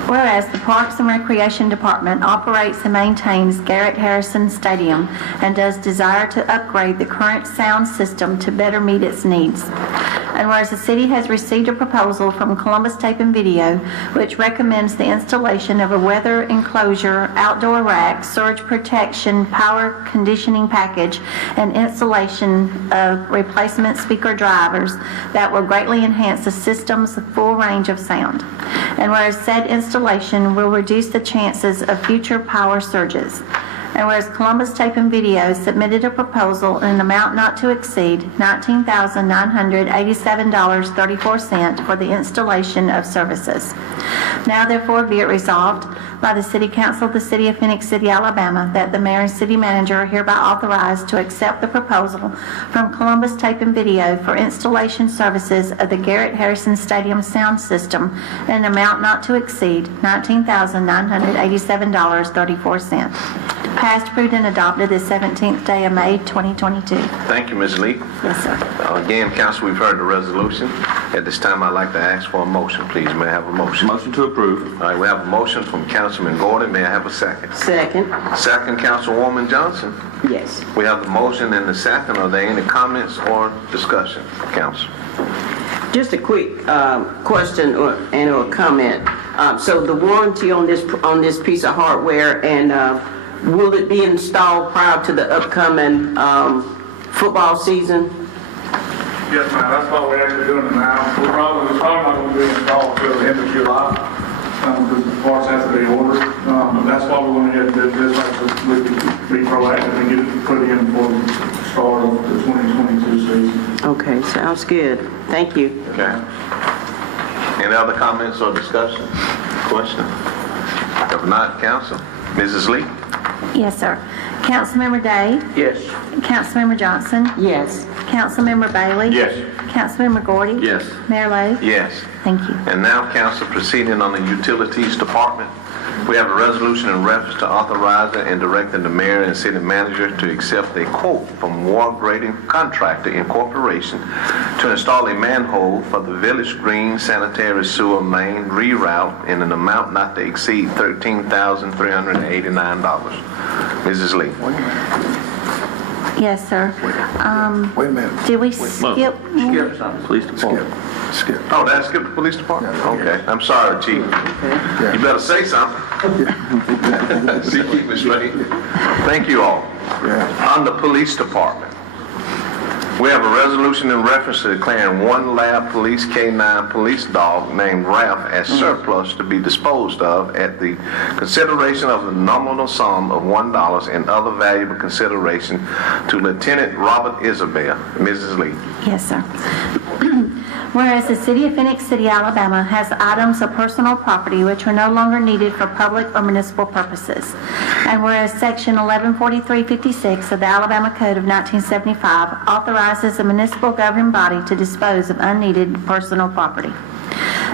Whereas the Parks and Recreation Department operates and maintains Garrett Harrison Stadium and does desire to upgrade the current sound system to better meet its needs. And whereas the city has received a proposal from Columbus Tape and Video, which recommends the installation of a weather enclosure, outdoor rack, surge protection, power conditioning package, and installation of replacement speaker drivers that will greatly enhance the system's full range of sound. And whereas said installation will reduce the chances of future power surges. And whereas Columbus Tape and Video submitted a proposal in an amount not to exceed $19,987.34 for the installation of services. Now therefore be it resolved by the City Council of the City of Phenix City, Alabama, that the mayor and city manager are hereby authorized to accept the proposal from Columbus Tape and Video for installation services of the Garrett Harrison Stadium sound system in an amount not to exceed $19,987.34. Passed, approved, and adopted the 17th day of May, 2022. Thank you, Ms. Lee. Yes, sir. Again, council, we've heard the resolution. At this time, I'd like to ask for a motion, please. May I have a motion? Motion to approve. All right, we have a motion from Councilman Gordon. May I have a second? Second. Second, Councilwoman Johnson. Yes. We have the motion and the second. Are there any comments or discussion, council? Just a quick question or comment. So the warranty on this piece of hardware, and will it be installed prior to the upcoming football season? Yes, ma'am, that's why we're actually doing it now. It's probably not going to be installed until the end of July, because the parts have to be ordered. But that's why we're going to get this, so we can be proactive and get it put in for the start of the 2022 season. Okay, sounds good. Thank you. Okay. Any other comments or discussion? Question? If not, council. Mrs. Lee? Yes, sir. Councilmember Day? Yes. Councilmember Johnson? Yes. Councilmember Bailey? Yes. Councilmember Gordy? Yes. Mayor Lo? Yes. Thank you. And now, council, proceeding on the Utilities Department. We have a resolution in reference to authorizing and directing the mayor and city manager to accept a quote from War Grading Contractor Incorporation to install a manhole for the Village Green Sanitary Sewer Main reroute in an amount not to exceed $13,389. Mrs. Lee. Yes, sir. Wait a minute. Did we skip? Skip something. Police department. Skip. Oh, that's skip the police department? Okay. I'm sorry, chief. You better say something. See, keep me straight. Thank you all. On the police department, we have a resolution in reference to declaring one lab police K9 police dog named Ralph as surplus to be disposed of at the consideration of the nominal sum of $1 and other valuable consideration to Lieutenant Robert Isabel. Mrs. Lee. Yes, sir. Whereas the City of Phenix City, Alabama has items of personal property which are no longer needed for public or municipal purposes. And whereas Section 114356 of the Alabama Code of 1975 authorizes the municipal governing body to dispose of unneeded personal property.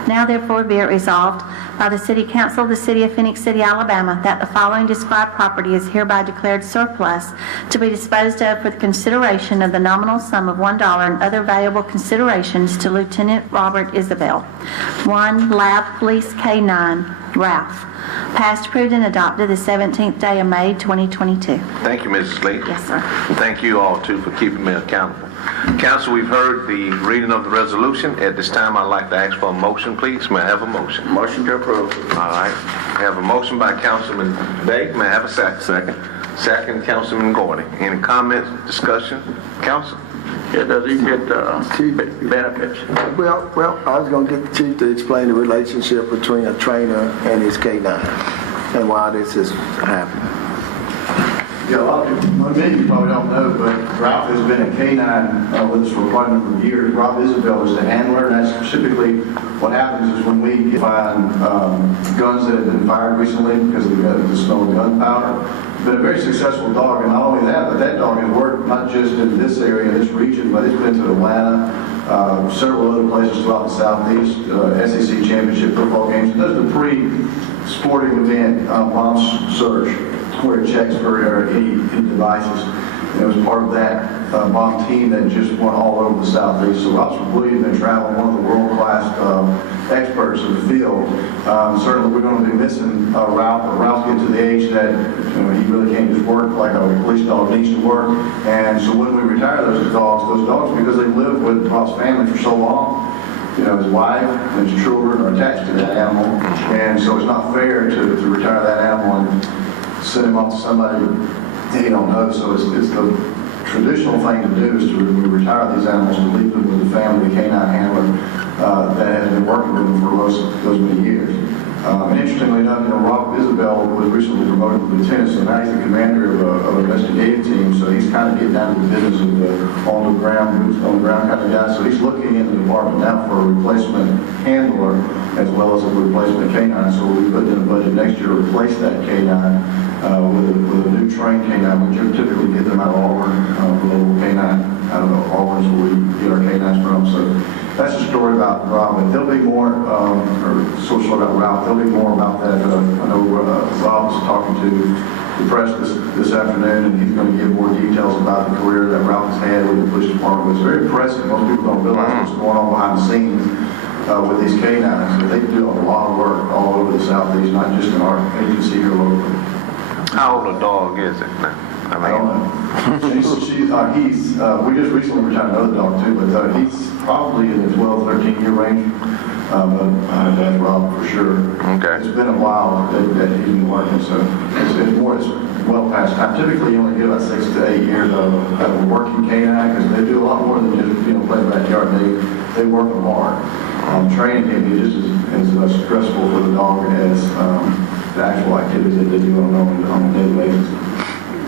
Now therefore be it resolved by the City Council of the City of Phenix City, Alabama, that the following described property is hereby declared surplus to be disposed of for the consideration of the nominal sum of $1 and other valuable considerations to Lieutenant Robert Isabel. 1 Lab Police K9, Ralph. Passed, approved, and adopted the 17th day of May, 2022. Thank you, Mrs. Lee. Yes, sir. And thank you all, too, for keeping me accountable. Council, we've heard the reading of the resolution. At this time, I'd like to ask for a motion, please. May I have a motion? Motion to approve. All right. I have a motion by Councilman Day. May I have a second? Second. Second, Councilman Gordon. Any comments, discussion? Council? Yeah, does he get benefits? Well, I was going to get the chief to explain the relationship between a trainer and his K9 and why this is happening. Yeah, a lot of people, many of you probably don't know, but Ralph has been a K9 with us for quite a number of years. Rob Isabel is the handler, and that's typically what happens is when we find guns that have been fired recently because of the smell of gunpowder. Been a very successful dog, and not only that, but that dog has worked not just in this area, this region, but it's been to Atlanta, several other places throughout the Southeast, SEC championship football games. Those are the sporting event, bomb search, where it checks for any devices. And it was part of that bomb team that just went all over the Southeast. So Officer Williams been traveling, one of the world-class experts in the field. Certainly we're going to be missing Ralph, but Ralph's getting to the age that he really can't just work like a police dog needs to work. And so when we retire those dogs, because they've lived with Ralph's family for so long, his wife and his children are attached to that animal, and so it's not fair to retire that animal and send him off to somebody he don't know. So it's the traditional thing to do is to retire these animals and leave them with the family, the canine handler that has been working with them for those many years. And interestingly enough, Rob Isabel was recently promoted to lieutenant, so now he's the commander of an investigative team. So he's kind of getting down to the business of the on the ground kind of guy. So he's looking in the department now for a replacement handler as well as a replacement canine. So we'll be putting in the budget next year to replace that canine with a new trained canine. We typically get them out of Auburn, the local canine out of Auburn, so we get our canines from. So that's a story about Rob. But there'll be more, or social about Ralph. There'll be more about that. I know Rob was talking to the press this afternoon, and he's going to give more details about the career that Ralph has had with the police department. It's very impressive. Most people don't realize what's going on behind the scenes with these canines. But they do a lot of work all over the Southeast, not just in our agency here locally. How old a dog is it now? I don't know. We just recently retired another dog too, but he's probably in the 12, 13-year range. But that's Rob for sure. Okay. It's been a while that he's been working, so it's well past time. Typically, you only get about 6 to 8 years of a working canine because they do a lot more than just play backyard. They work them hard. Training can be just as stressful for the dog as the actual activities that they do on a daily basis.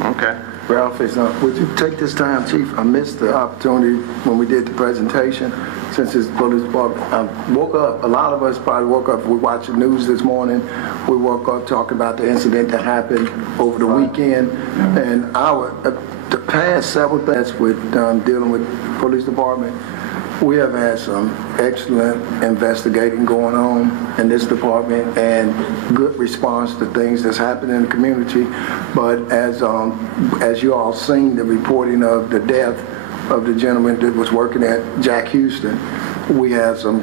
Okay. Ralph, would you take this time, Chief? I missed the opportunity when we did the presentation, since it's police department. I woke up, a lot of us probably woke up, we watched the news this morning, we woke up talking about the incident that happened over the weekend, and the past several things with dealing with police department, we have had some excellent investigating going on in this department and good response to things that's happening in the community. But as you all seen the reporting of the death of the gentleman that was working at Jack Houston, we have some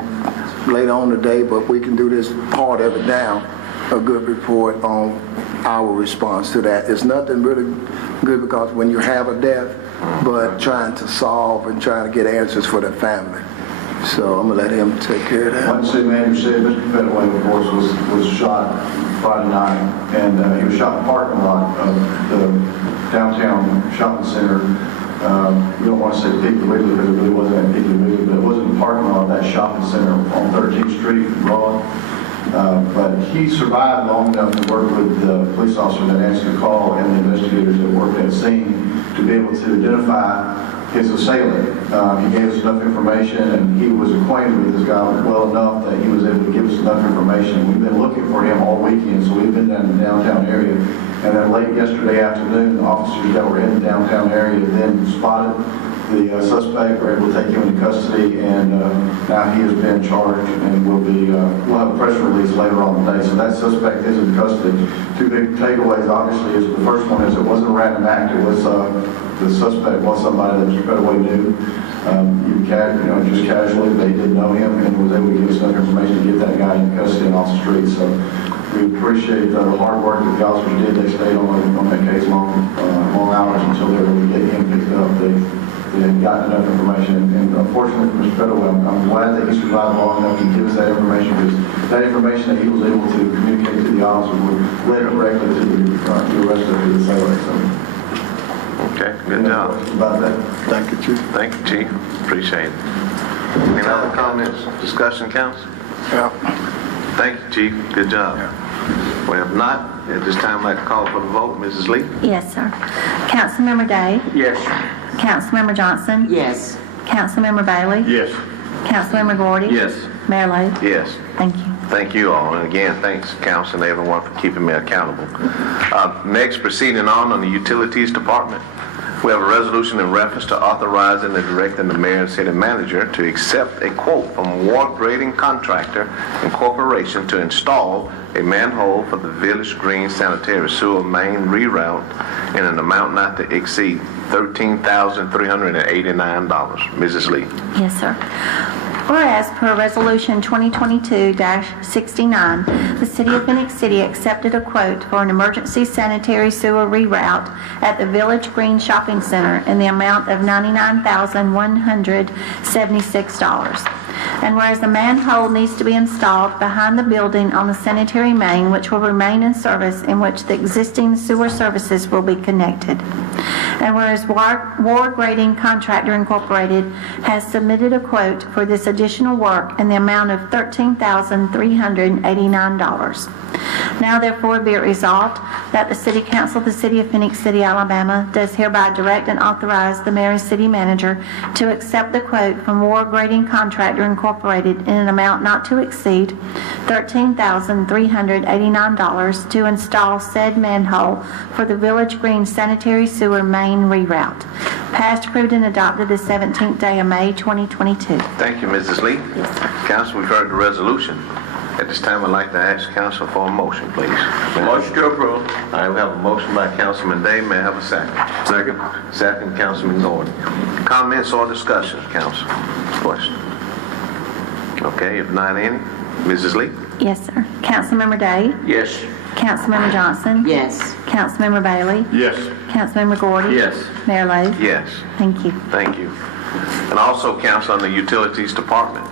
later on today, but we can do this part of it down, a good report on our response to that. It's nothing really good because when you have a death, but trying to solve and trying to get answers for the family. So I'm going to let him take care of that. One city manager said Mr. Fedway, of course, was shot Friday night, and he was shot in the parking lot of the downtown shopping center. We don't want to say Piggly Wiggly because it really wasn't at Piggly Wiggly, but it was in the parking lot of that shopping center on 13th Street in Broad. But he survived long enough to work with the police officer that answered the call and the investigators that worked at the scene to be able to identify his assailant. He gave us enough information, and he was acquainted with this guy well enough that he was able to give us enough information. We've been looking for him all weekend, so we've been down in the downtown area. And then late yesterday afternoon, the officers that were in the downtown area then spotted the suspect, were able to take him into custody, and now he has been charged and we'll have a press release later on today. So that suspect is in custody. Two big takeaways, obviously, is the first one is it wasn't a random act. It was the suspect was somebody that Mr. Fedway knew. Just casually, they did know him and was able to give us enough information to get that guy in custody and off the street. So we appreciate the hard work that the officers did. They stayed on that case long hours until they were able to get him picked up. They had gotten enough information, and unfortunately for Mr. Fedway, I'm glad that he survived long enough to give us that information, because that information that he was able to communicate to the officer would lead directly to the arrest of the assailant. So. Okay, good job. About that. Thank you, Chief. Thank you, Chief. Appreciate it. Any other comments, discussion, council? Yeah. Thank you, Chief. Good job. Well, if not, at this time, I'd like to call for the vote. Mrs. Lee? Yes, sir. Councilmember Day? Yes. Councilmember Johnson? Yes. Councilmember Bailey? Yes. Councilmember Gordy? Yes. Mayor Lo? Yes. Thank you. Thank you all. And again, thanks, council and everyone, for keeping me accountable. Next, proceeding on the Utilities Department. We have a resolution in reference to authorizing and directing the mayor and city manager to accept a quote from Ward Grading Contractor Incorporation to install a manhole for the Village Green Sanitary Sewer Main Reroute in an amount not to exceed $13,389. Mrs. Lee. Yes, sir. Whereas per Resolution 2022-69, the City of Phoenix City accepted a quote for an emergency sanitary sewer reroute at the Village Green Shopping Center in the amount of $99,176. And whereas the manhole needs to be installed behind the building on the sanitary main, which will remain in service, in which the existing sewer services will be connected. And whereas Ward Grading Contractor Incorporated has submitted a quote for this additional work in the amount of $13,389. Now therefore be it resolved that the City Council of the City of Phoenix City, Alabama does hereby direct and authorize the mayor and city manager to accept the quote from Ward Grading Contractor Incorporated in an amount not to exceed $13,389 to install said manhole for the Village Green Sanitary Sewer Main Reroute. Passed, approved, and adopted the 17th day of May, 2022. Thank you, Mrs. Lee. Council, we've heard the resolution. At this time, I'd like to ask council for a motion, please. Motion to approve. All right, we have a motion by Councilman Day. May I have a second? Second. Second, Councilman Gordon. Comments or discussions, council? Question? Okay, if not any, Mrs. Lee? Yes, sir. Councilmember Day? Yes. Councilmember Johnson? Yes. Councilmember Bailey? Yes. Councilmember Gordy? Yes. Mayor Lo? Yes. Thank you. Thank you. And also, council, on the Utilities Department,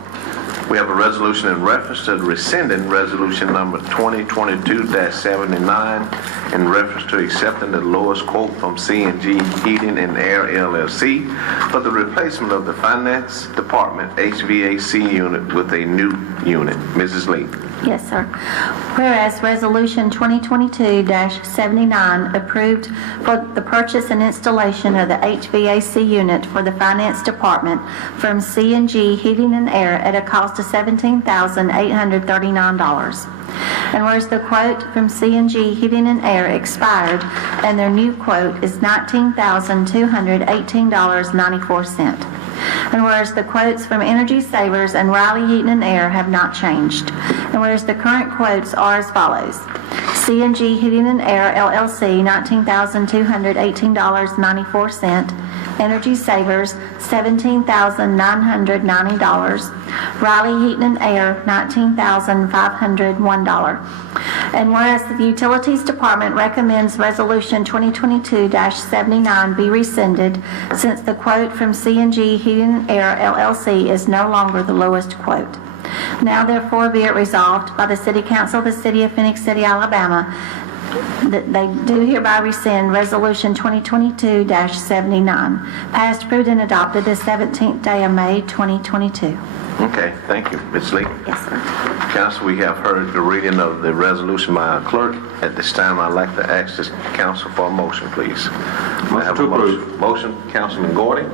we have a resolution in reference to rescinding resolution number 2022-79 in reference to accepting the lowest quote from C&G Heating and Air LLC for the replacement of the Finance Department HVAC unit with a new unit. Mrs. Lee. Yes, sir. Whereas Resolution 2022-79 approved for the purchase and installation of the HVAC unit for the Finance Department from C&G Heating and Air at a cost of $17,839. And whereas the quote from C&G Heating and Air expired and their new quote is $19,218.94. And whereas the quotes from Energy Savers and Riley Heating and Air have not changed. And whereas the current quotes are as follows. C&G Heating and Air LLC, $19,218.94. Energy Savers, $17,990. Riley Heating and Air, $19,501. And whereas the Utilities Department recommends Resolution 2022-79 be rescinded since the quote from C&G Heating and Air LLC is no longer the lowest quote. Now therefore be it resolved by the City Council of the City of Phoenix City, Alabama, that they do hereby rescind Resolution 2022-79, passed, approved, and adopted the 17th day of May, 2022. Okay, thank you, Ms. Lee. Yes, sir. Council, we have heard the reading of the resolution by our clerk. At this time, I'd like to ask this council for a motion, please. May I have a motion? Motion, Councilman Gordy.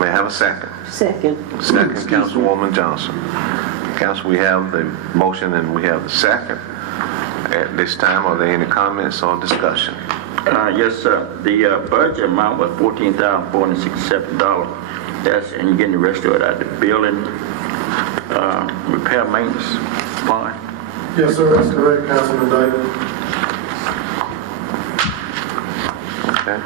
May I have a second? Second. Second, Councilwoman Johnson. Council, we have the motion and we have the second. At this time, are there any comments or discussion? Yes, sir. The budget amount was $14,467. That's, and you're getting the rest of it out of the building, repair maintenance fund. Yes, sir, that's correct, Councilman Day. Okay.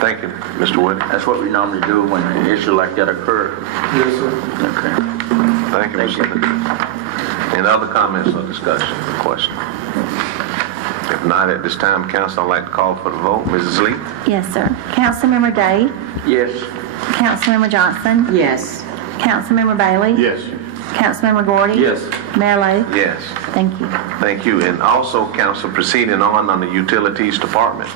Thank you, Mr. Wood. That's what we normally do when an issue like that occurs. Yes, sir. Okay. Thank you, Mr. Wood. Any other comments or discussion or question? If not, at this time, council, I'd like to call for the vote. Mrs. Lee? Yes, sir. Councilmember Day? Yes. Councilmember Johnson? Yes. Councilmember Bailey? Yes. Councilmember Gordy? Yes. Mayor Lo? Yes. Thank you. Thank you. And also, council, proceeding on the Utilities Department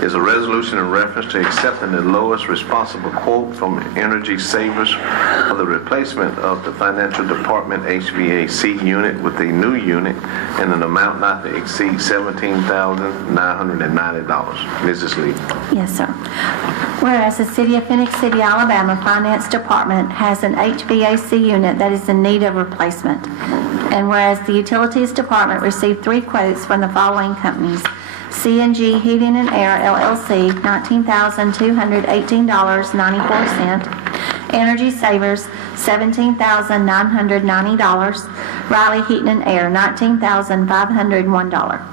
is a resolution in reference to accepting the lowest responsible quote from Energy Savers for the replacement of the Financial Department HVAC unit with a new unit in an amount not to exceed $17,990. Mrs. Lee. Yes, sir. Whereas the City of Phoenix City, Alabama Finance Department has an HVAC unit that is in need of replacement. And whereas the Utilities Department received 3 quotes from the following companies: C&G Heating and Air LLC, $19,218.94. Energy Savers, $17,990. Riley Heating and Air, $19,501.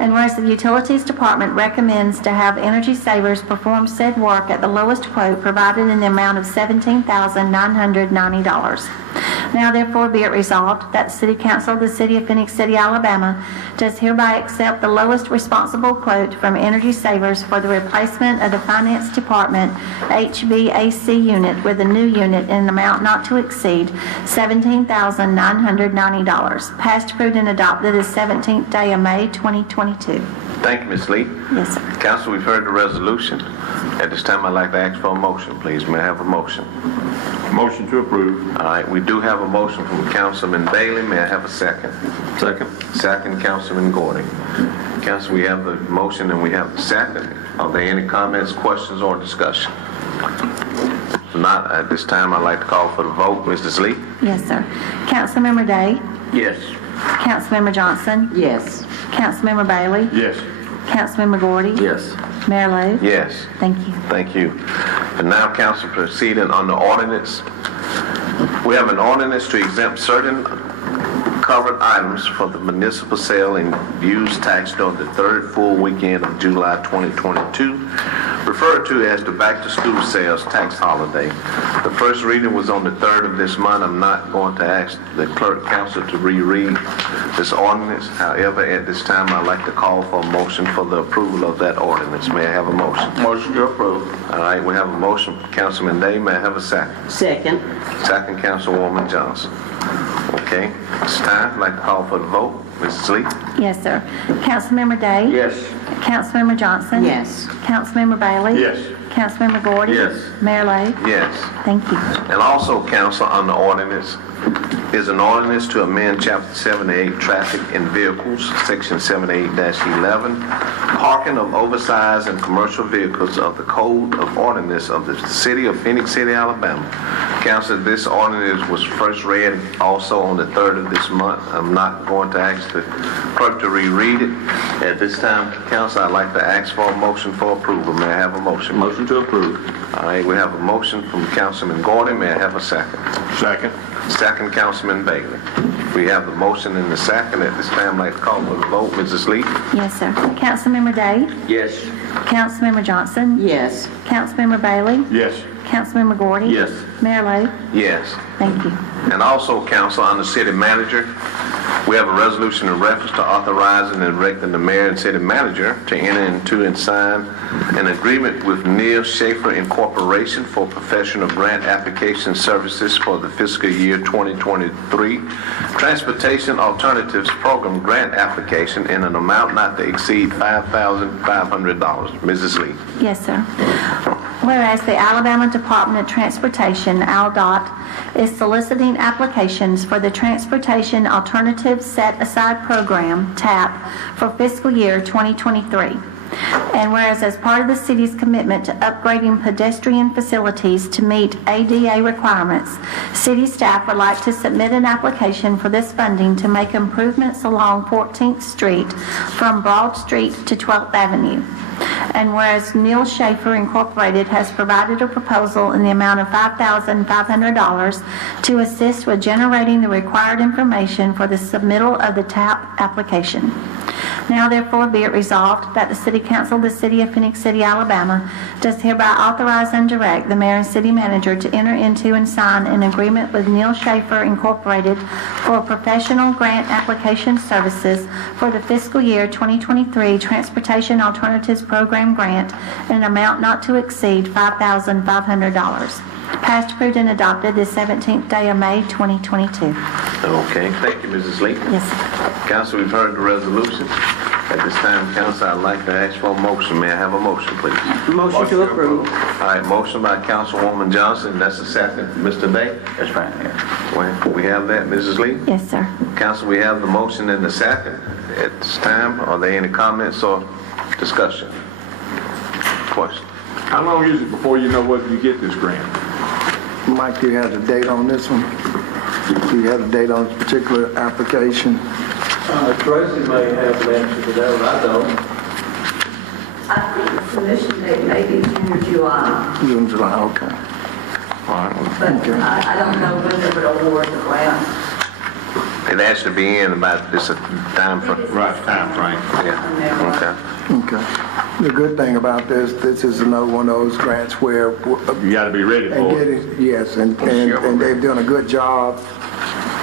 And whereas the Utilities Department recommends to have Energy Savers perform said work at the lowest quote provided in the amount of $17,990. Now therefore be it resolved that the City Council of the City of Phenix City, Alabama does hereby accept the lowest responsible quote from Energy Savers for the replacement of the Finance Department HVAC unit with a new unit in an amount not to exceed $17,990. Passed, approved, and adopted this 17th day of May 2022. Thank you, Ms. Lee. Yes, sir. Council, we've heard the resolution. At this time, I'd like to ask for a motion, please. May I have a motion? Motion to approve. All right, we do have a motion from Councilman Bailey. May I have a second? Second. Second, Councilman Gordon. Council, we have the motion and we have the second. Are there any comments, questions, or discussion? If not, at this time, I'd like to call for the vote. Mrs. Lee? Yes, sir. Councilmember Day? Yes. Councilmember Johnson? Yes. Councilmember Bailey? Yes. Councilmember Gordy? Yes. Mayor Lo? Yes. Thank you. Thank you. And now, council, proceeding on the ordinance. We have an ordinance to exempt certain covered items for the municipal sale and use tax during the third full weekend of July 2022, referred to as the back-to-school sales tax holiday. The first reading was on the 3rd of this month. I'm not going to ask the clerk council to reread this ordinance. However, at this time, I'd like to call for a motion for the approval of that ordinance. May I have a motion? Motion to approve. All right, we have a motion from Councilman Day. May I have a second? Second. Second, Councilwoman Johnson. Okay, it's time. I'd like to call for the vote. Mrs. Lee? Yes, sir. Councilmember Day? Yes. Councilmember Johnson? Yes. Councilmember Bailey? Yes. Councilmember Gordy? Yes. Mayor Lo? Yes. Thank you. And also, council, on the ordinance is an ordinance to amend Chapter 78, Traffic in Vehicles, Section 78-11, parking of oversized and commercial vehicles of the Code of Ordinance of the City of Phenix City, Alabama. Council, this ordinance was first read also on the 3rd of this month. I'm not going to ask the clerk to reread it. At this time, council, I'd like to ask for a motion for approval. May I have a motion? Motion to approve. All right, we have a motion from Councilman Gordon. May I have a second? Second. Second, Councilman Bailey. We have the motion and the second. At this time, I'd like to call for the vote. Mrs. Lee? Yes, sir. Councilmember Day? Yes. Councilmember Johnson? Yes. Councilmember Bailey? Yes. Councilmember Gordy? Yes. Mayor Lo? Yes. Thank you. And also, council, on the city manager, we have a resolution in reference to authorizing and directing the mayor and city manager to enter into and sign an agreement with Neil Schaefer Incorporation for professional grant application services for the fiscal year 2023 Transportation Alternatives Program grant application in an amount not to exceed $5,500. Mrs. Lee. Yes, sir. Whereas the Alabama Department of Transportation, ALDOT, is soliciting applications for the Transportation Alternative Set Aside Program, TAP, for fiscal year 2023. And whereas as part of the city's commitment to upgrading pedestrian facilities to meet ADA requirements, city staff would like to submit an application for this funding to make improvements along 14th Street from Broad Street to 12th Avenue. And whereas Neil Schaefer Incorporated has provided a proposal in the amount of $5,500 to assist with generating the required information for the submittal of the TAP application. Now therefore be it resolved that the City Council of the City of Phenix City, Alabama does hereby authorize and direct the mayor and city manager to enter into and sign an agreement with Neil Schaefer Incorporated for professional grant application services for the fiscal year 2023 Transportation Alternatives Program grant in an amount not to exceed $5,500. Passed, approved, and adopted this 17th day of May 2022. Okay, thank you, Mrs. Lee. Yes, sir. Council, we've heard the resolution. At this time, council, I'd like to ask for a motion. May I have a motion, please? Motion to approve. All right, motion by Councilwoman Johnson. That's a second. Mr. Day? That's fine, yeah. We have that, Mrs. Lee? Yes, sir. Council, we have the motion and the second. At this time, are there any comments or discussion? Question? How long is it before you know whether you get this grant? Mike, do you have the date on this one? Do you have the date on this particular application? Tracy may have an answer to that, but I don't. I think the submission date may be June or July, June, July, okay. but I don't know when they would award the grant. It has to be in about this time frame. Right, time frame. Yeah, okay. Okay. The good thing about this is another one of those grants where. You gotta be ready for it. Yes, and they've done a good job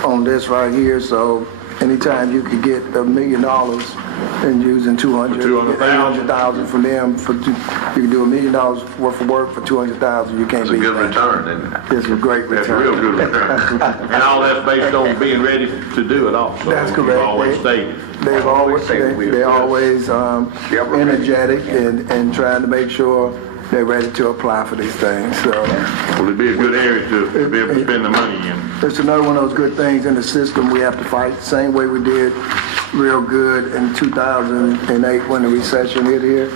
on this right here, so anytime you could get $1 million and using 200,000 from them, you can do $1 million worth of work for 200,000, you can't It's beat a good that. return, isn't it? It's a great That's a return. real good return. And all that's based on being ready to do it also. That's correct. You've always stayed. They're always energetic and trying to make sure they're ready to apply for these things, so. Well, it'd be a good area to be able to spend the money in. It's another one of those good things in the system we have to fight, same way we did real good in 2008 when the recession hit here.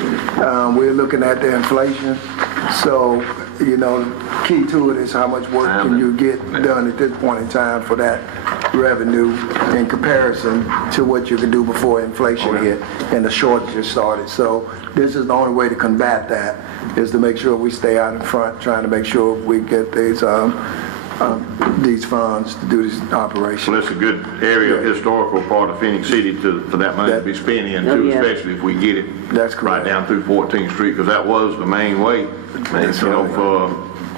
We're looking at the inflation, so, key to it is how much work can you get done at this point in time for that revenue in comparison to what you could do before inflation hit and the shortages started. So this is the only way to combat that, is to make sure we stay out in front, trying to make sure we get these funds to do this operation. Well, it's a good area of historical part of Phenix City for that money to be spent in too, especially if we get it That's right correct. down through 14th Street, because that was the main way. And, for,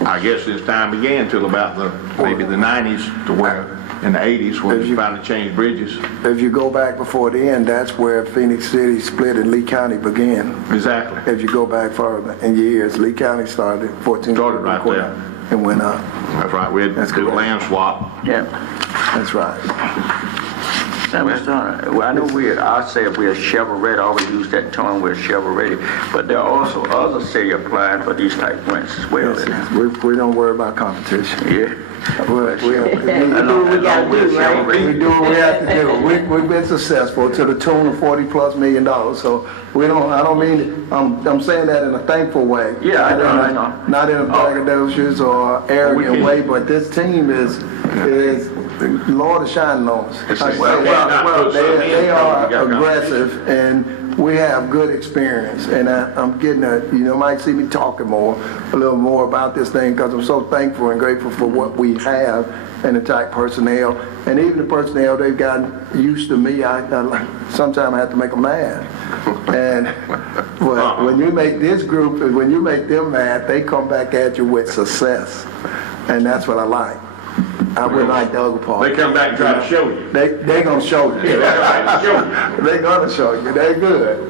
I guess since time began till about maybe the 90s to where in the 80s when we finally changed bridges. If you go back before then, that's where Phenix City split and Lee County began. Exactly. If you go back further in years, Lee County started 14th Started right there. and went up. That's right. We had to do a land swap. Yeah. That's right. Well, I know I say we're shovel-ready, I always use that term, we're shovel-ready, but there are also other cities applying for these type grants as well. We don't worry about competition. Yeah. We do what we got to do, right? We do what we have to do. We've been successful to the tune of $40+ million. So I don't mean, I'm saying that in a thankful way. Yeah, I know. Not in a braggadocious or arrogant way, but this team is the Lord is shining on us. They are aggressive and we have good experience. And I'm getting might see me talking a little more about this thing because I'm so thankful and grateful for what we have and the type personnel. And even the personnel, they've gotten used to me. Sometimes I have to make them mad. But when you make this group, and when you make them mad, they come back at you with success. And that's what I like. I would like the other part. They come back and try to show you. They gonna show you. They gonna show you. They're good.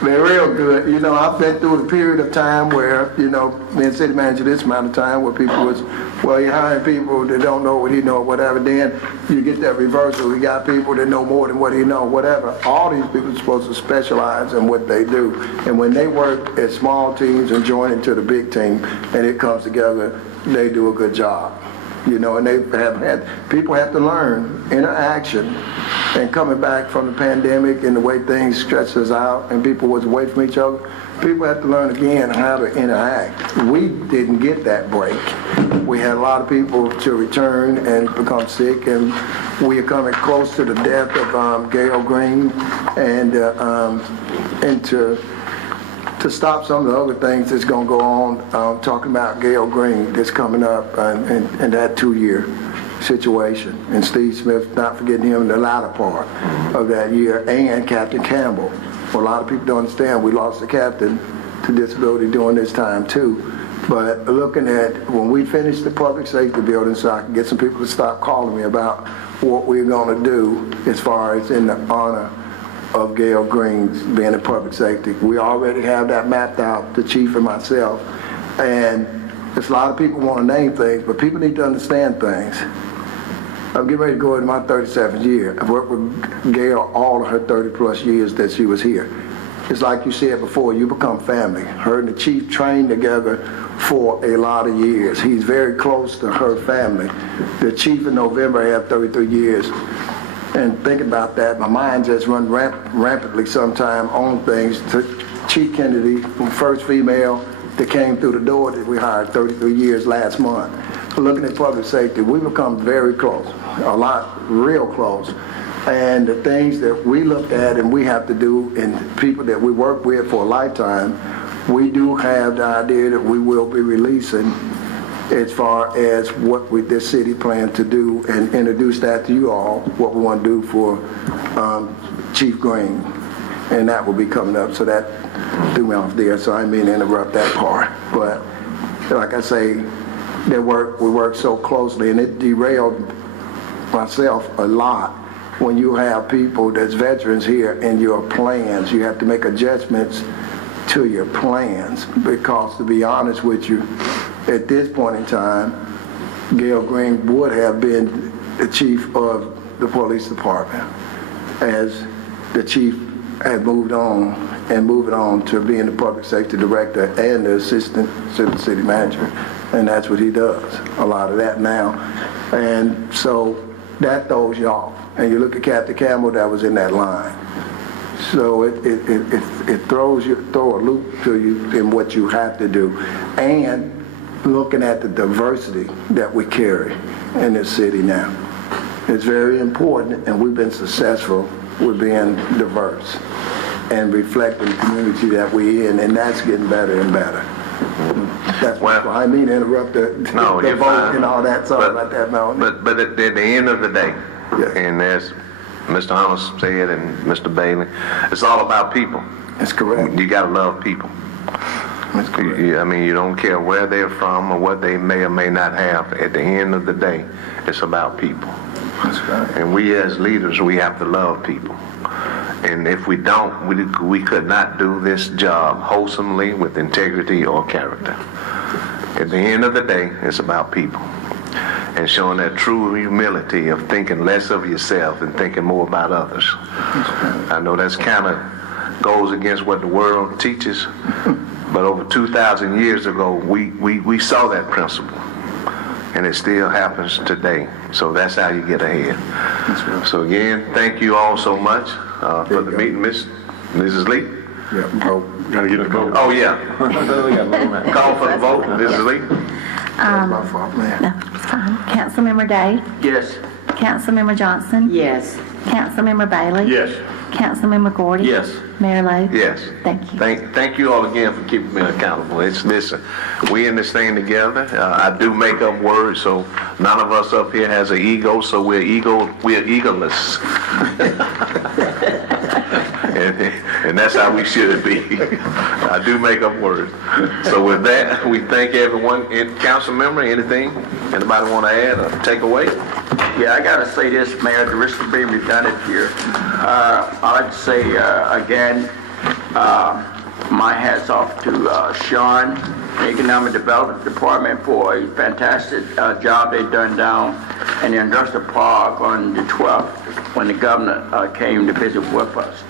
They're real good. I've been through a period of time where, being city manager this amount of time where people was, you're hiring people that don't know what he know, whatever. Then you get that reversal. We got people that know more than what he know, whatever. All these people are supposed to specialize in what they do. And when they work at small teams and join into the big team and it comes together, they do a good job. And they people have to learn interaction and coming back from the pandemic and the way things stretched us out and people was away from each other. People have to learn again how to interact. We didn't get that break. We had a lot of people to return and become sick, and we are coming close to the death of Gail Green and to stop some of the other things that's going to go on, talking about Gail Green that's coming up and that 2-year situation. And Steve Smith, not forgetting him in the latter part of that year, and Captain Campbell. Well, a lot of people don't understand we lost the captain to disability during this time too. But looking at when we finish the public safety building, so I can get some people to stop calling me about what we're going to do as far as in the honor of Gail Green being in public safety. We already have that mapped out, the chief and myself. And there's a lot of people want to name things, but people need to understand things. I'm getting ready to go into my 37th year. I've worked with Gail all of her 30+ years that she was here. It's like you said before, you become family. Her and the chief trained together for a lot of years. He's very close to her family. The chief in November had 33 years. And thinking about that, my mind just runs rampantly sometime on things. Chief Kennedy, the first female that came through the door that we hired 33 years last month. Looking at public safety, we become very close, real close. And the things that we look at and we have to do, and people that we work with for a lifetime, we do have the idea that we will be releasing as far as what this city plans to do, and introduce that to you all, what we want to do for Chief Green. And that will be coming up, so that threw me off there, so I didn't mean to interrupt that part. But like I say, we work so closely, and it derailed myself a lot when you have people that's veterans here and your plans. You have to make adjustments to your plans, because to be honest with you, at this point in time, Gail Green would have been the chief of the police department, as the chief had moved on to being the public safety director and the assistant to the city manager. And that's what he does, a lot of that now. And so that throws you off. And you look at Captain Campbell, that was in that line. So it throw a loop to you in what you have to do. And looking at the diversity that we carry in this city now. It's very important, and we've been successful with being diverse and reflecting the community that we're in, and that's getting better and better. That's why I mean to interrupt the vote fine. and all that, sorry about that, Melanie. But at the end of the day, and as Mr. Hunter said and Mr. Bailey, it's all about people. That's correct. You gotta love people. That's correct. I mean, you don't care where they're from or what they may or may not have. At the end of the day, it's about people. That's right. And we as leaders, we have to love people. And if we don't, we could not do this job wholesomely with integrity or character. At the end of the day, it's about people. And showing that true humility of thinking less of yourself and thinking more about others. I know that's kind of goes against what the world teaches, but over 2,000 years ago, we saw that principle. And it still happens today. So that's how you get ahead. So again, thank you all so much for the meeting, Mrs. Lee. Yeah, gotta get a vote. Oh, yeah. Call for the vote, Mrs. Lee. That's my fault, man. No, it's fine. Councilmember Day? Yes. Councilmember Johnson? Yes. Councilmember Bailey? Yes. Councilmember Gordy? Yes. Mayor Lo? Yes. Thank you. Thank you all again for keeping me accountable. Listen, we in this thing together. I do make up words, so none of us up here has an ego, so we're egoless. and that's how we should be. I do make up words. So with that, we thank everyone. Council member, anything? Anybody want to add or take away? Yeah, I gotta say this, Mayor, the risk of being redundant here. I'd like to say, again, my hats off to Sean, the Economic Development Department, for a fantastic job they've done down in the Industrial Park on the 12th when the governor came to visit with us.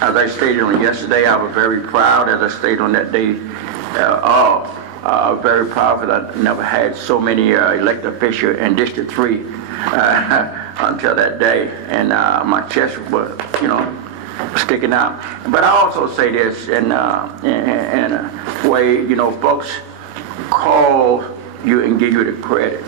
As I stated on yesterday, I was very proud, as I stated on that day, very proud that I never had so many elected officials in District 3 until that day. And my chest was, sticking out. But I also say this in a way, folks call you and give you the credit.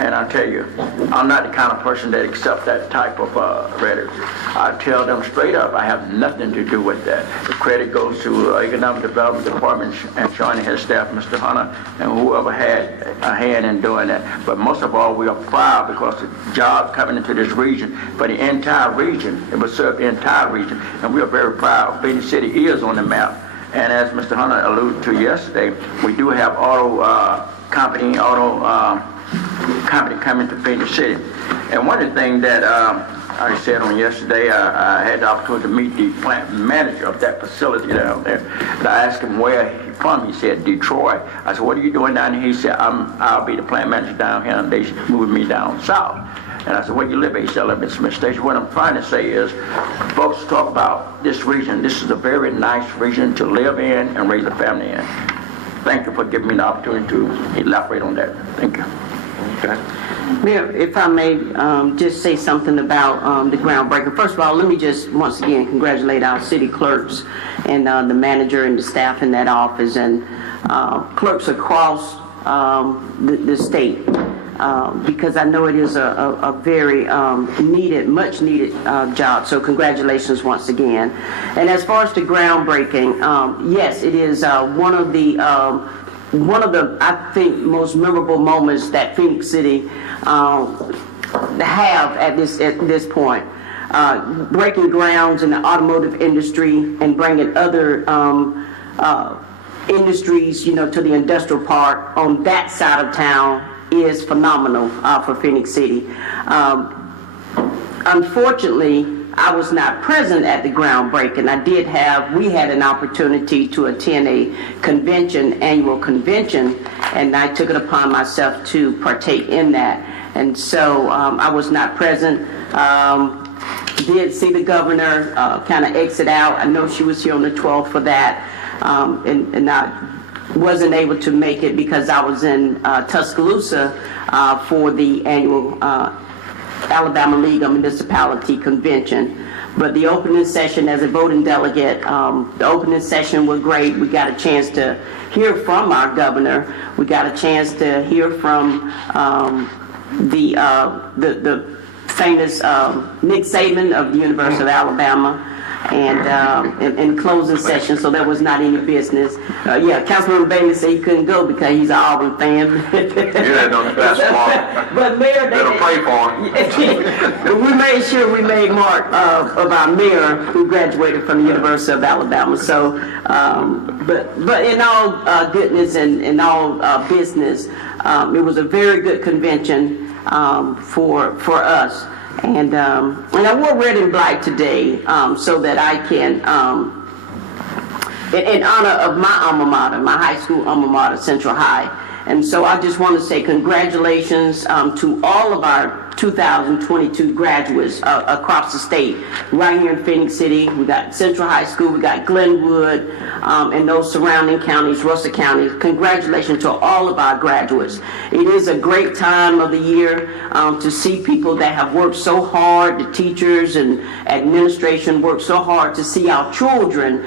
And I tell you, I'm not the kind of person that accepts that type of credit. I tell them straight up, I have nothing to do with that. The credit goes to Economic Development Department and Sean and his staff, Mr. Hunter, and whoever had a hand in doing that. But most of all, we are proud because the jobs coming into this region, for the entire region, it will serve the entire region, and we are very proud. Phenix City is on the map. And as Mr. Hunter alluded to yesterday, we do have company coming to Phenix City. And one of the things that I said on yesterday, I had the opportunity to meet the plant manager of that facility down there. And I asked him where he's from. He said, Detroit. I said, what are you doing down here? He said, I'll be the plant manager down here, and they moving me down south. And I said, where you live at? He said, I live in Smith Station. What I'm trying to say is, folks talk about this region. This is a very nice region to live in and raise a family in. Thank you for giving me the opportunity to elaborate on that. Thank you. Okay. Mayor, if I may just say something about the groundbreaking. First of all, let me just once again congratulate our city clerks and the manager and the staff in that office and clerks across the state. because I know it is a very needed, much needed job. So congratulations once again. And as far as the groundbreaking, yes, it is one of the I think most memorable moments that Phenix City have at this point. Breaking grounds in the automotive industry and bringing other industries, to the industrial park on that side of town is phenomenal for Phenix City. Unfortunately, I was not present at the groundbreaking. We had an opportunity to attend a annual convention, and I took it upon myself to partake in that. And so I was not present. Did see the governor kind of exit out. I know she was here on the 12th for that, and I wasn't able to make it because I was in Tuscaloosa for the annual Alabama League of Municipality Convention. But the opening session as a voting delegate, the opening session was great. We got a chance to hear from our governor. We got a chance to hear from the famous Nick Saban of the University of Alabama, and in closing session, so there was not any business. Councilman Bailey said he couldn't go because he's an Auburn fan. That's smart. But Mayor, better pray for him. We made sure we made mark of our mayor who graduated from the University of Alabama. So, but in all goodness and in all business, it was a very good convention for us. And I wore red and black today so that I can, in honor of my alma mater, my high school alma mater, Central High. And so I just want to say congratulations to all of our 2022 graduates across the state, right here in Phenix City. We got Central High School, we got Glenwood, and those surrounding counties, Russell County. Congratulations to all of our graduates. It is a great time of the year to see people that have worked so hard, the teachers and administration worked so hard to see our children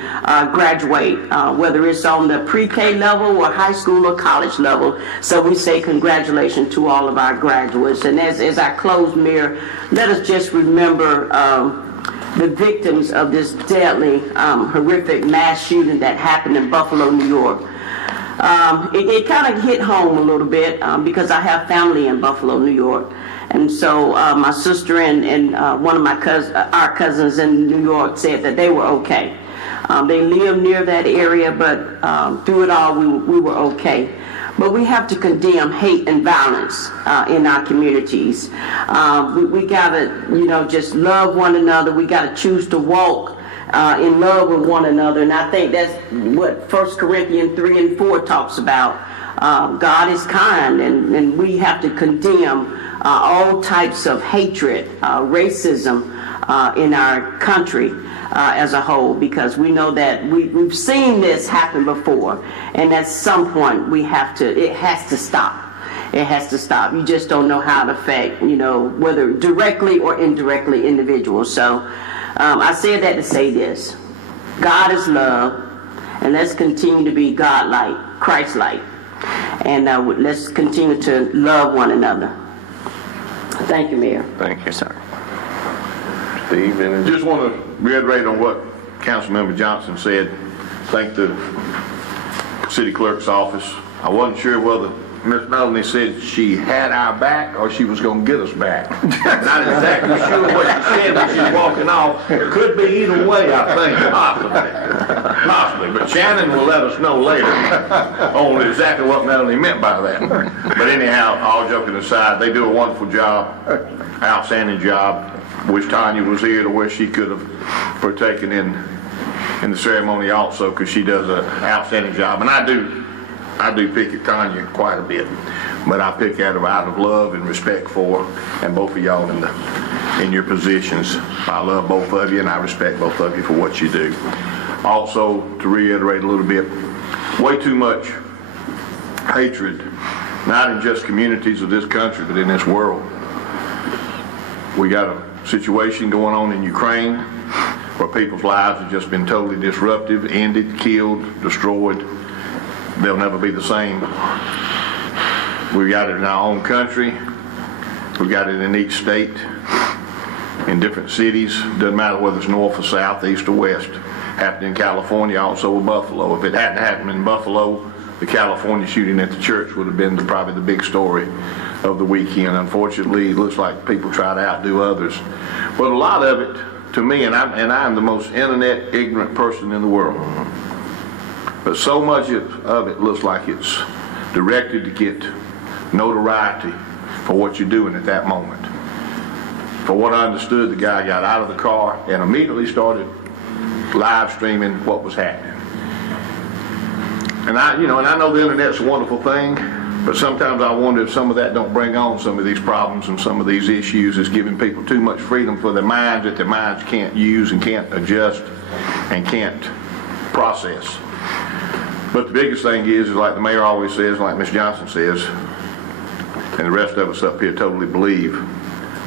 graduate, whether it's on the pre-K level or high school or college level. So we say congratulations to all of our graduates. And as I close, Mayor, let us just remember the victims of this deadly, horrific mass shooting that happened in Buffalo, New York. It kind of hit home a little bit because I have family in Buffalo, New York. And so my sister and one of our cousins in New York said that they were okay. They live near that area, but through it all, we were okay. But we have to condemn hate and violence in our communities. We gotta, just love one another. We gotta choose to walk in love with one another. And I think that's what 1 Corinthians 3 and 4 talks about. God is kind, and we have to condemn all types of hatred, racism in our country as a whole, because we know that we've seen this happen before, and at some point it has to stop. It has to stop. You just don't know how it affects, whether directly or indirectly individuals. So I said that to say this: God is love, and let's continue to be God-like, Christ-like, and let's continue to love one another. Thank you, Mayor. Thank you, sir. Steve, and Just want to reiterate on what Councilmember Johnson said. Thank the city clerk's office. I wasn't sure whether Miss Melanie said she had our back or she was going to get us back. Not exactly sure what she said when she's walking off. It could be either way, I think, possibly. But Shannon will let us know later on exactly what Melanie meant by that. But anyhow, all joking aside, they do a wonderful job, outstanding job. Wish Tanya was here to where she could have partaken in the ceremony also, because she does an outstanding job. And I do pick at Tanya quite a bit, but I pick at her out of love and respect for her, and both of y'all in your positions. I love both of you, and I respect both of you for what you do. Also, to reiterate a little bit, way too much hatred, not in just communities of this country, but in this world. We got a situation going on in Ukraine where people's lives have just been totally disrupted, ended, killed, destroyed. They'll never be the same. We've got it in our own country. We've got it in each state, in different cities. Doesn't matter whether it's north or south, east or west. Happened in California, also in Buffalo. If it hadn't happened in Buffalo, the California shooting at the church would have been probably the big story of the weekend. Unfortunately, it looks like people try to outdo others. But a lot of it, to me, and I'm the most internet ignorant person in the world, but so much of it looks like it's directed to get notoriety for what you're doing at that moment. For what I understood, the guy got out of the car and immediately started live streaming what was happening. And I know the internet's a wonderful thing, but sometimes I wonder if some of that don't bring on some of these problems and some of these issues. Is giving people too much freedom for their minds that their minds can't use and can't adjust and can't process. But the biggest thing is like the mayor always says, like Ms. Johnson says, and the rest of us up here totally believe,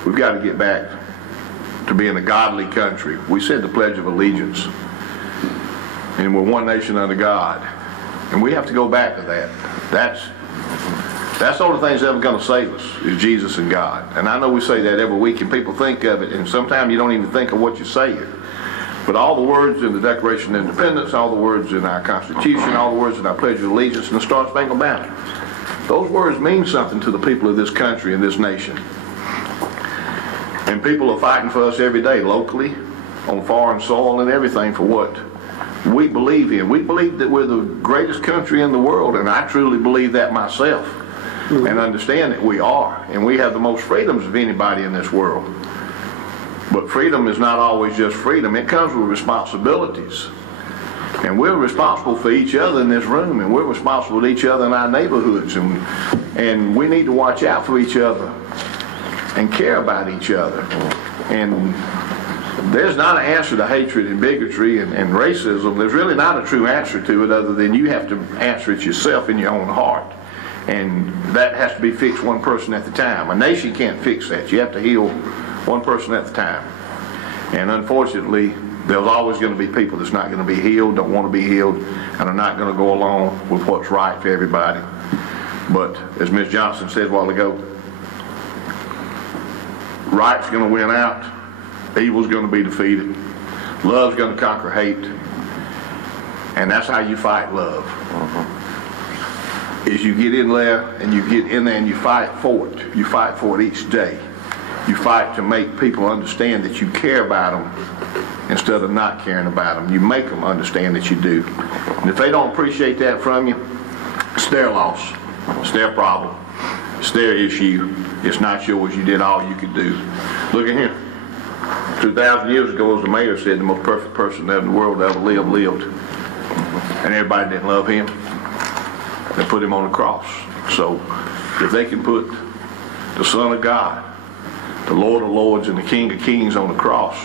we've got to get back to being a godly country. We said the Pledge of Allegiance, and we're one nation under God, and we have to go back to that. That's the only thing that's ever going to save us is Jesus and God. And I know we say that every week, and people think of it, and sometimes you don't even think of what you're saying. But all the words in the Declaration of Independence, all the words in our Constitution, all the words in our Pledge of Allegiance, and the Star Spangled Banner, those words mean something to the people of this country and this nation. And people are fighting for us every day, locally, on foreign soil and everything, for what we believe in. We believe that we're the greatest country in the world, and I truly believe that myself, and understand that we are. And we have the most freedoms of anybody in this world. But freedom is not always just freedom. It comes with responsibilities. And we're responsible for each other in this room, and we're responsible to each other in our neighborhoods. And we need to watch out for each other and care about each other. And there's not an answer to hatred and bigotry and racism. There's really not a true answer to it other than you have to answer it yourself in your own heart. And that has to be fixed one person at a time. A nation can't fix that. You have to heal one person at a time. And unfortunately, there's always going to be people that's not going to be healed, don't want to be healed, and are not going to go along with what's right for everybody. But as Ms. Johnson said a while ago, right's going to win out, evil's going to be defeated, love's going to conquer hate, and that's how you fight love. Is you get in there and you fight for it. You fight for it each day. You fight to make people understand that you care about them instead of not caring about them. You make them understand that you do. And if they don't appreciate that from you, it's their loss. It's their problem. It's their issue. It's not yours. You did all you could do. Look at here. 2,000 years ago, as the mayor said, the most perfect person in the world that ever lived. And everybody didn't love him. They put him on the cross. So if they can put the Son of God, the Lord of Lords, and the King of Kings on the cross,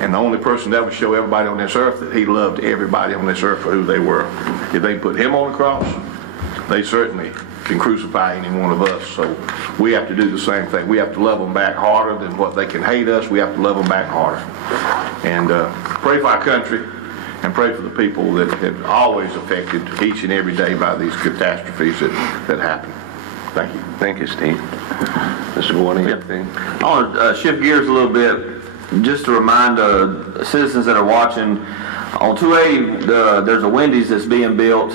and the only person that ever show everybody on this earth that he loved everybody on this earth for who they were, if they put him on the cross, they certainly can crucify any one of us. So we have to do the same thing. We have to love them back harder than what they can hate us. We have to love them back harder. And pray for our country, and pray for the people that have always affected each and every day by these catastrophes that happen. Thank you. Thank you, Steve. Mr. Gordon, anything? I want to shift gears a little bit, just to remind citizens that are watching. On 2A, there's a Wendy's that's being built,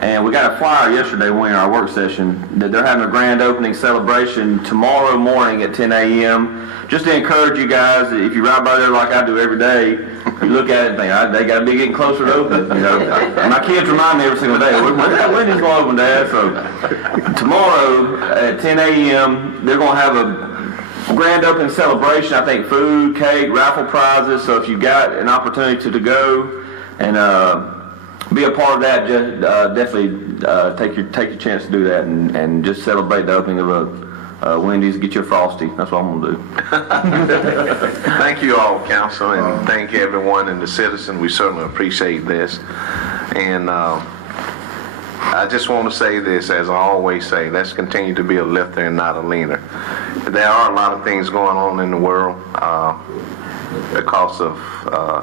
and we got a flyer yesterday when we were in our work session that they're having a grand opening celebration tomorrow morning at 10 a.m. Just to encourage you guys, if you ride by there like I do every day, you look at it and think, they got to be getting closer to open. You know, my kids remind me every single day, when that Wendy's going to open, Dad? So tomorrow at 10 a.m., they're going to have a grand opening celebration. I think food, cake, raffle prizes. So if you got an opportunity to go and be a part of that, just definitely take your chance to do that and just celebrate the opening of a Wendy's. Get your Frosty. That's what I'm going to do. Thank you all, council, and thank everyone and the citizen. We certainly appreciate this. And I just want to say this, as I always say, let's continue to be a lifter and not a leaner. There are a lot of things going on in the world because of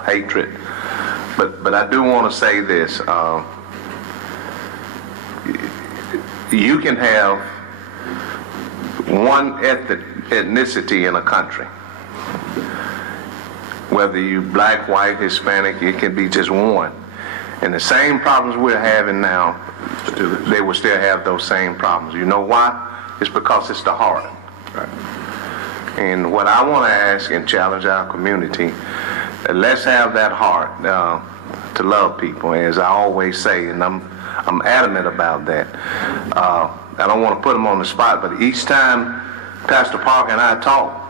hatred. But I do want to say this. you can have one ethnicity in a country. Whether you black, white, Hispanic, it can be just one. And the same problems we're having now, they will still have those same problems. You know why? It's because it's the heart. Right. And what I want to ask and challenge our community, let's have that heart to love people, as I always say, and I'm adamant about that. I don't want to put them on the spot, but each time Pastor Parker and I talk,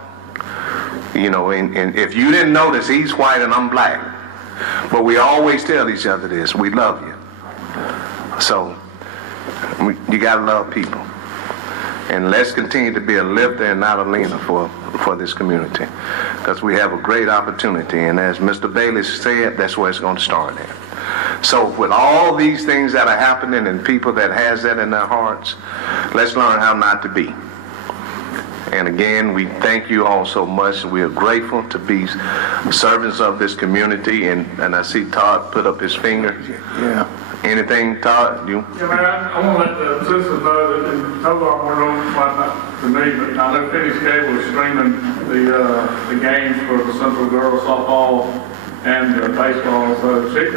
you know, and if you didn't notice, he's white and I'm black. But we always tell each other this: we love you. So you gotta love people, and let's continue to be a lifter and not a leaner for this community, because we have a great opportunity. And as Mr. Bailey said, that's where it's going to start at. So with all these things that are happening and people that has that in their hearts, let's learn how not to be. And again, we thank you all so much. We are grateful to be servants of this community. And I see Todd put up his finger. Yeah. Anything, Todd? You? Yeah, man, I want to let the citizens know that, and Todd, I want to know, well, not to me, but I know Phenix Cable is streaming the games for the Central Girls softball and baseball. So check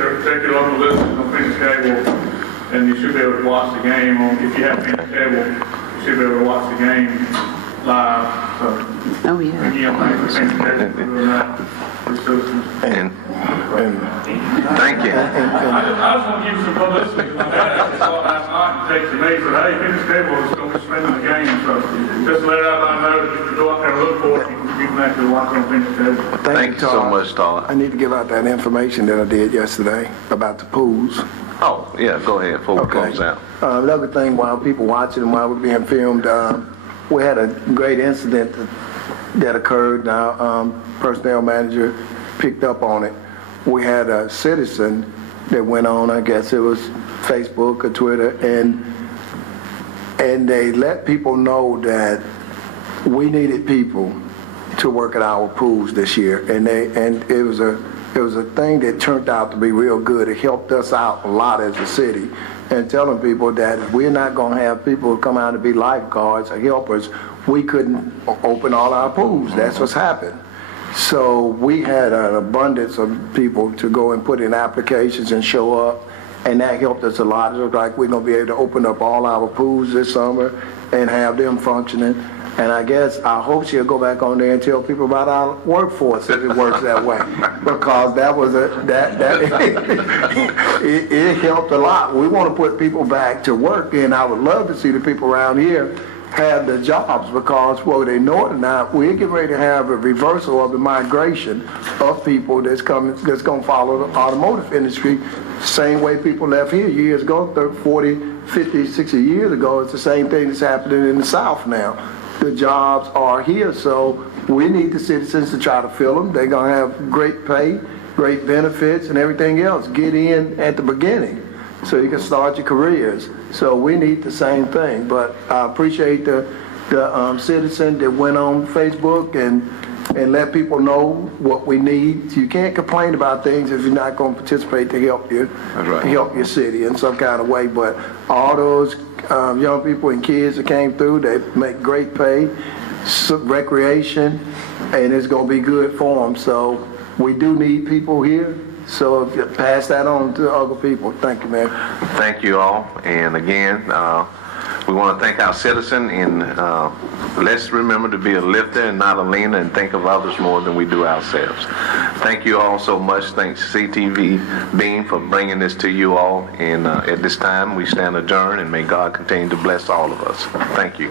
your local listings on Phenix Cable, and you should be able to watch the game. If you have Phenix Cable, you should be able to watch the game live. So, Oh, yeah. again, thanks for Phenix Cable for doing that for citizens. And thank you. I just want to give you some publicity. My dad actually saw it last night and texted me and said, hey, Phenix Cable is going to be streaming the game. So just to let everybody know, if you go out there and look for it, you can actually watch it on Phenix Cable. Thank you so much, Todd. I need to give out that information that I did yesterday about the pools. Oh, yeah, go ahead before we close out. Another thing, while people watching and while we're being filmed, we had a great incident that occurred. Our personnel manager picked up on it. We had a citizen that went on, I guess it was Facebook or Twitter, and they let people know that we needed people to work at our pools this year, and it was a thing that turned out to be real good. It helped us out a lot as a city, and telling people that if we're not going to have people who come out to be lifeguards or helpers, we couldn't open all our pools. That's what's happened. So we had an abundance of people to go and put in applications and show up, and that helped us a lot. It looked like we're going to be able to open up all our pools this summer and have them functioning. And I hope she'll go back on there and tell people about our workforce if it works that way, because that was it helped a lot. We want to put people back to work, and I would love to see the people around here have the jobs, because whether they know it or not, we're getting ready to have a reversal of the migration of people that's going to follow the automotive industry, same way people left here years ago, 30, 40, 50, 60 years ago. It's the same thing that's happening in the South now. The jobs are here, so we need the citizens to try to fill them. They're going to have great pay, great benefits, and everything else. Get in at the beginning so you can start your careers. So we need the same thing. But I appreciate the citizen that went on Facebook and let people know what we need. You can't complain about things if you're not going to participate to help you, help your city in some kind of way. But all those young people and kids that came through, they make great pay, recreation, and it's going to be good for them. So we do need people here. So if you pass that on to other people. Thank you, man. Thank you all. And again, we want to thank our citizen, and let's remember to be a lifter and not a leaner, and think of others more than we do ourselves. Thank you all so much. Thanks CTV Beam for bringing this to you all. And at this time, we stand adjourned, and may God continue to bless all of us. Thank you.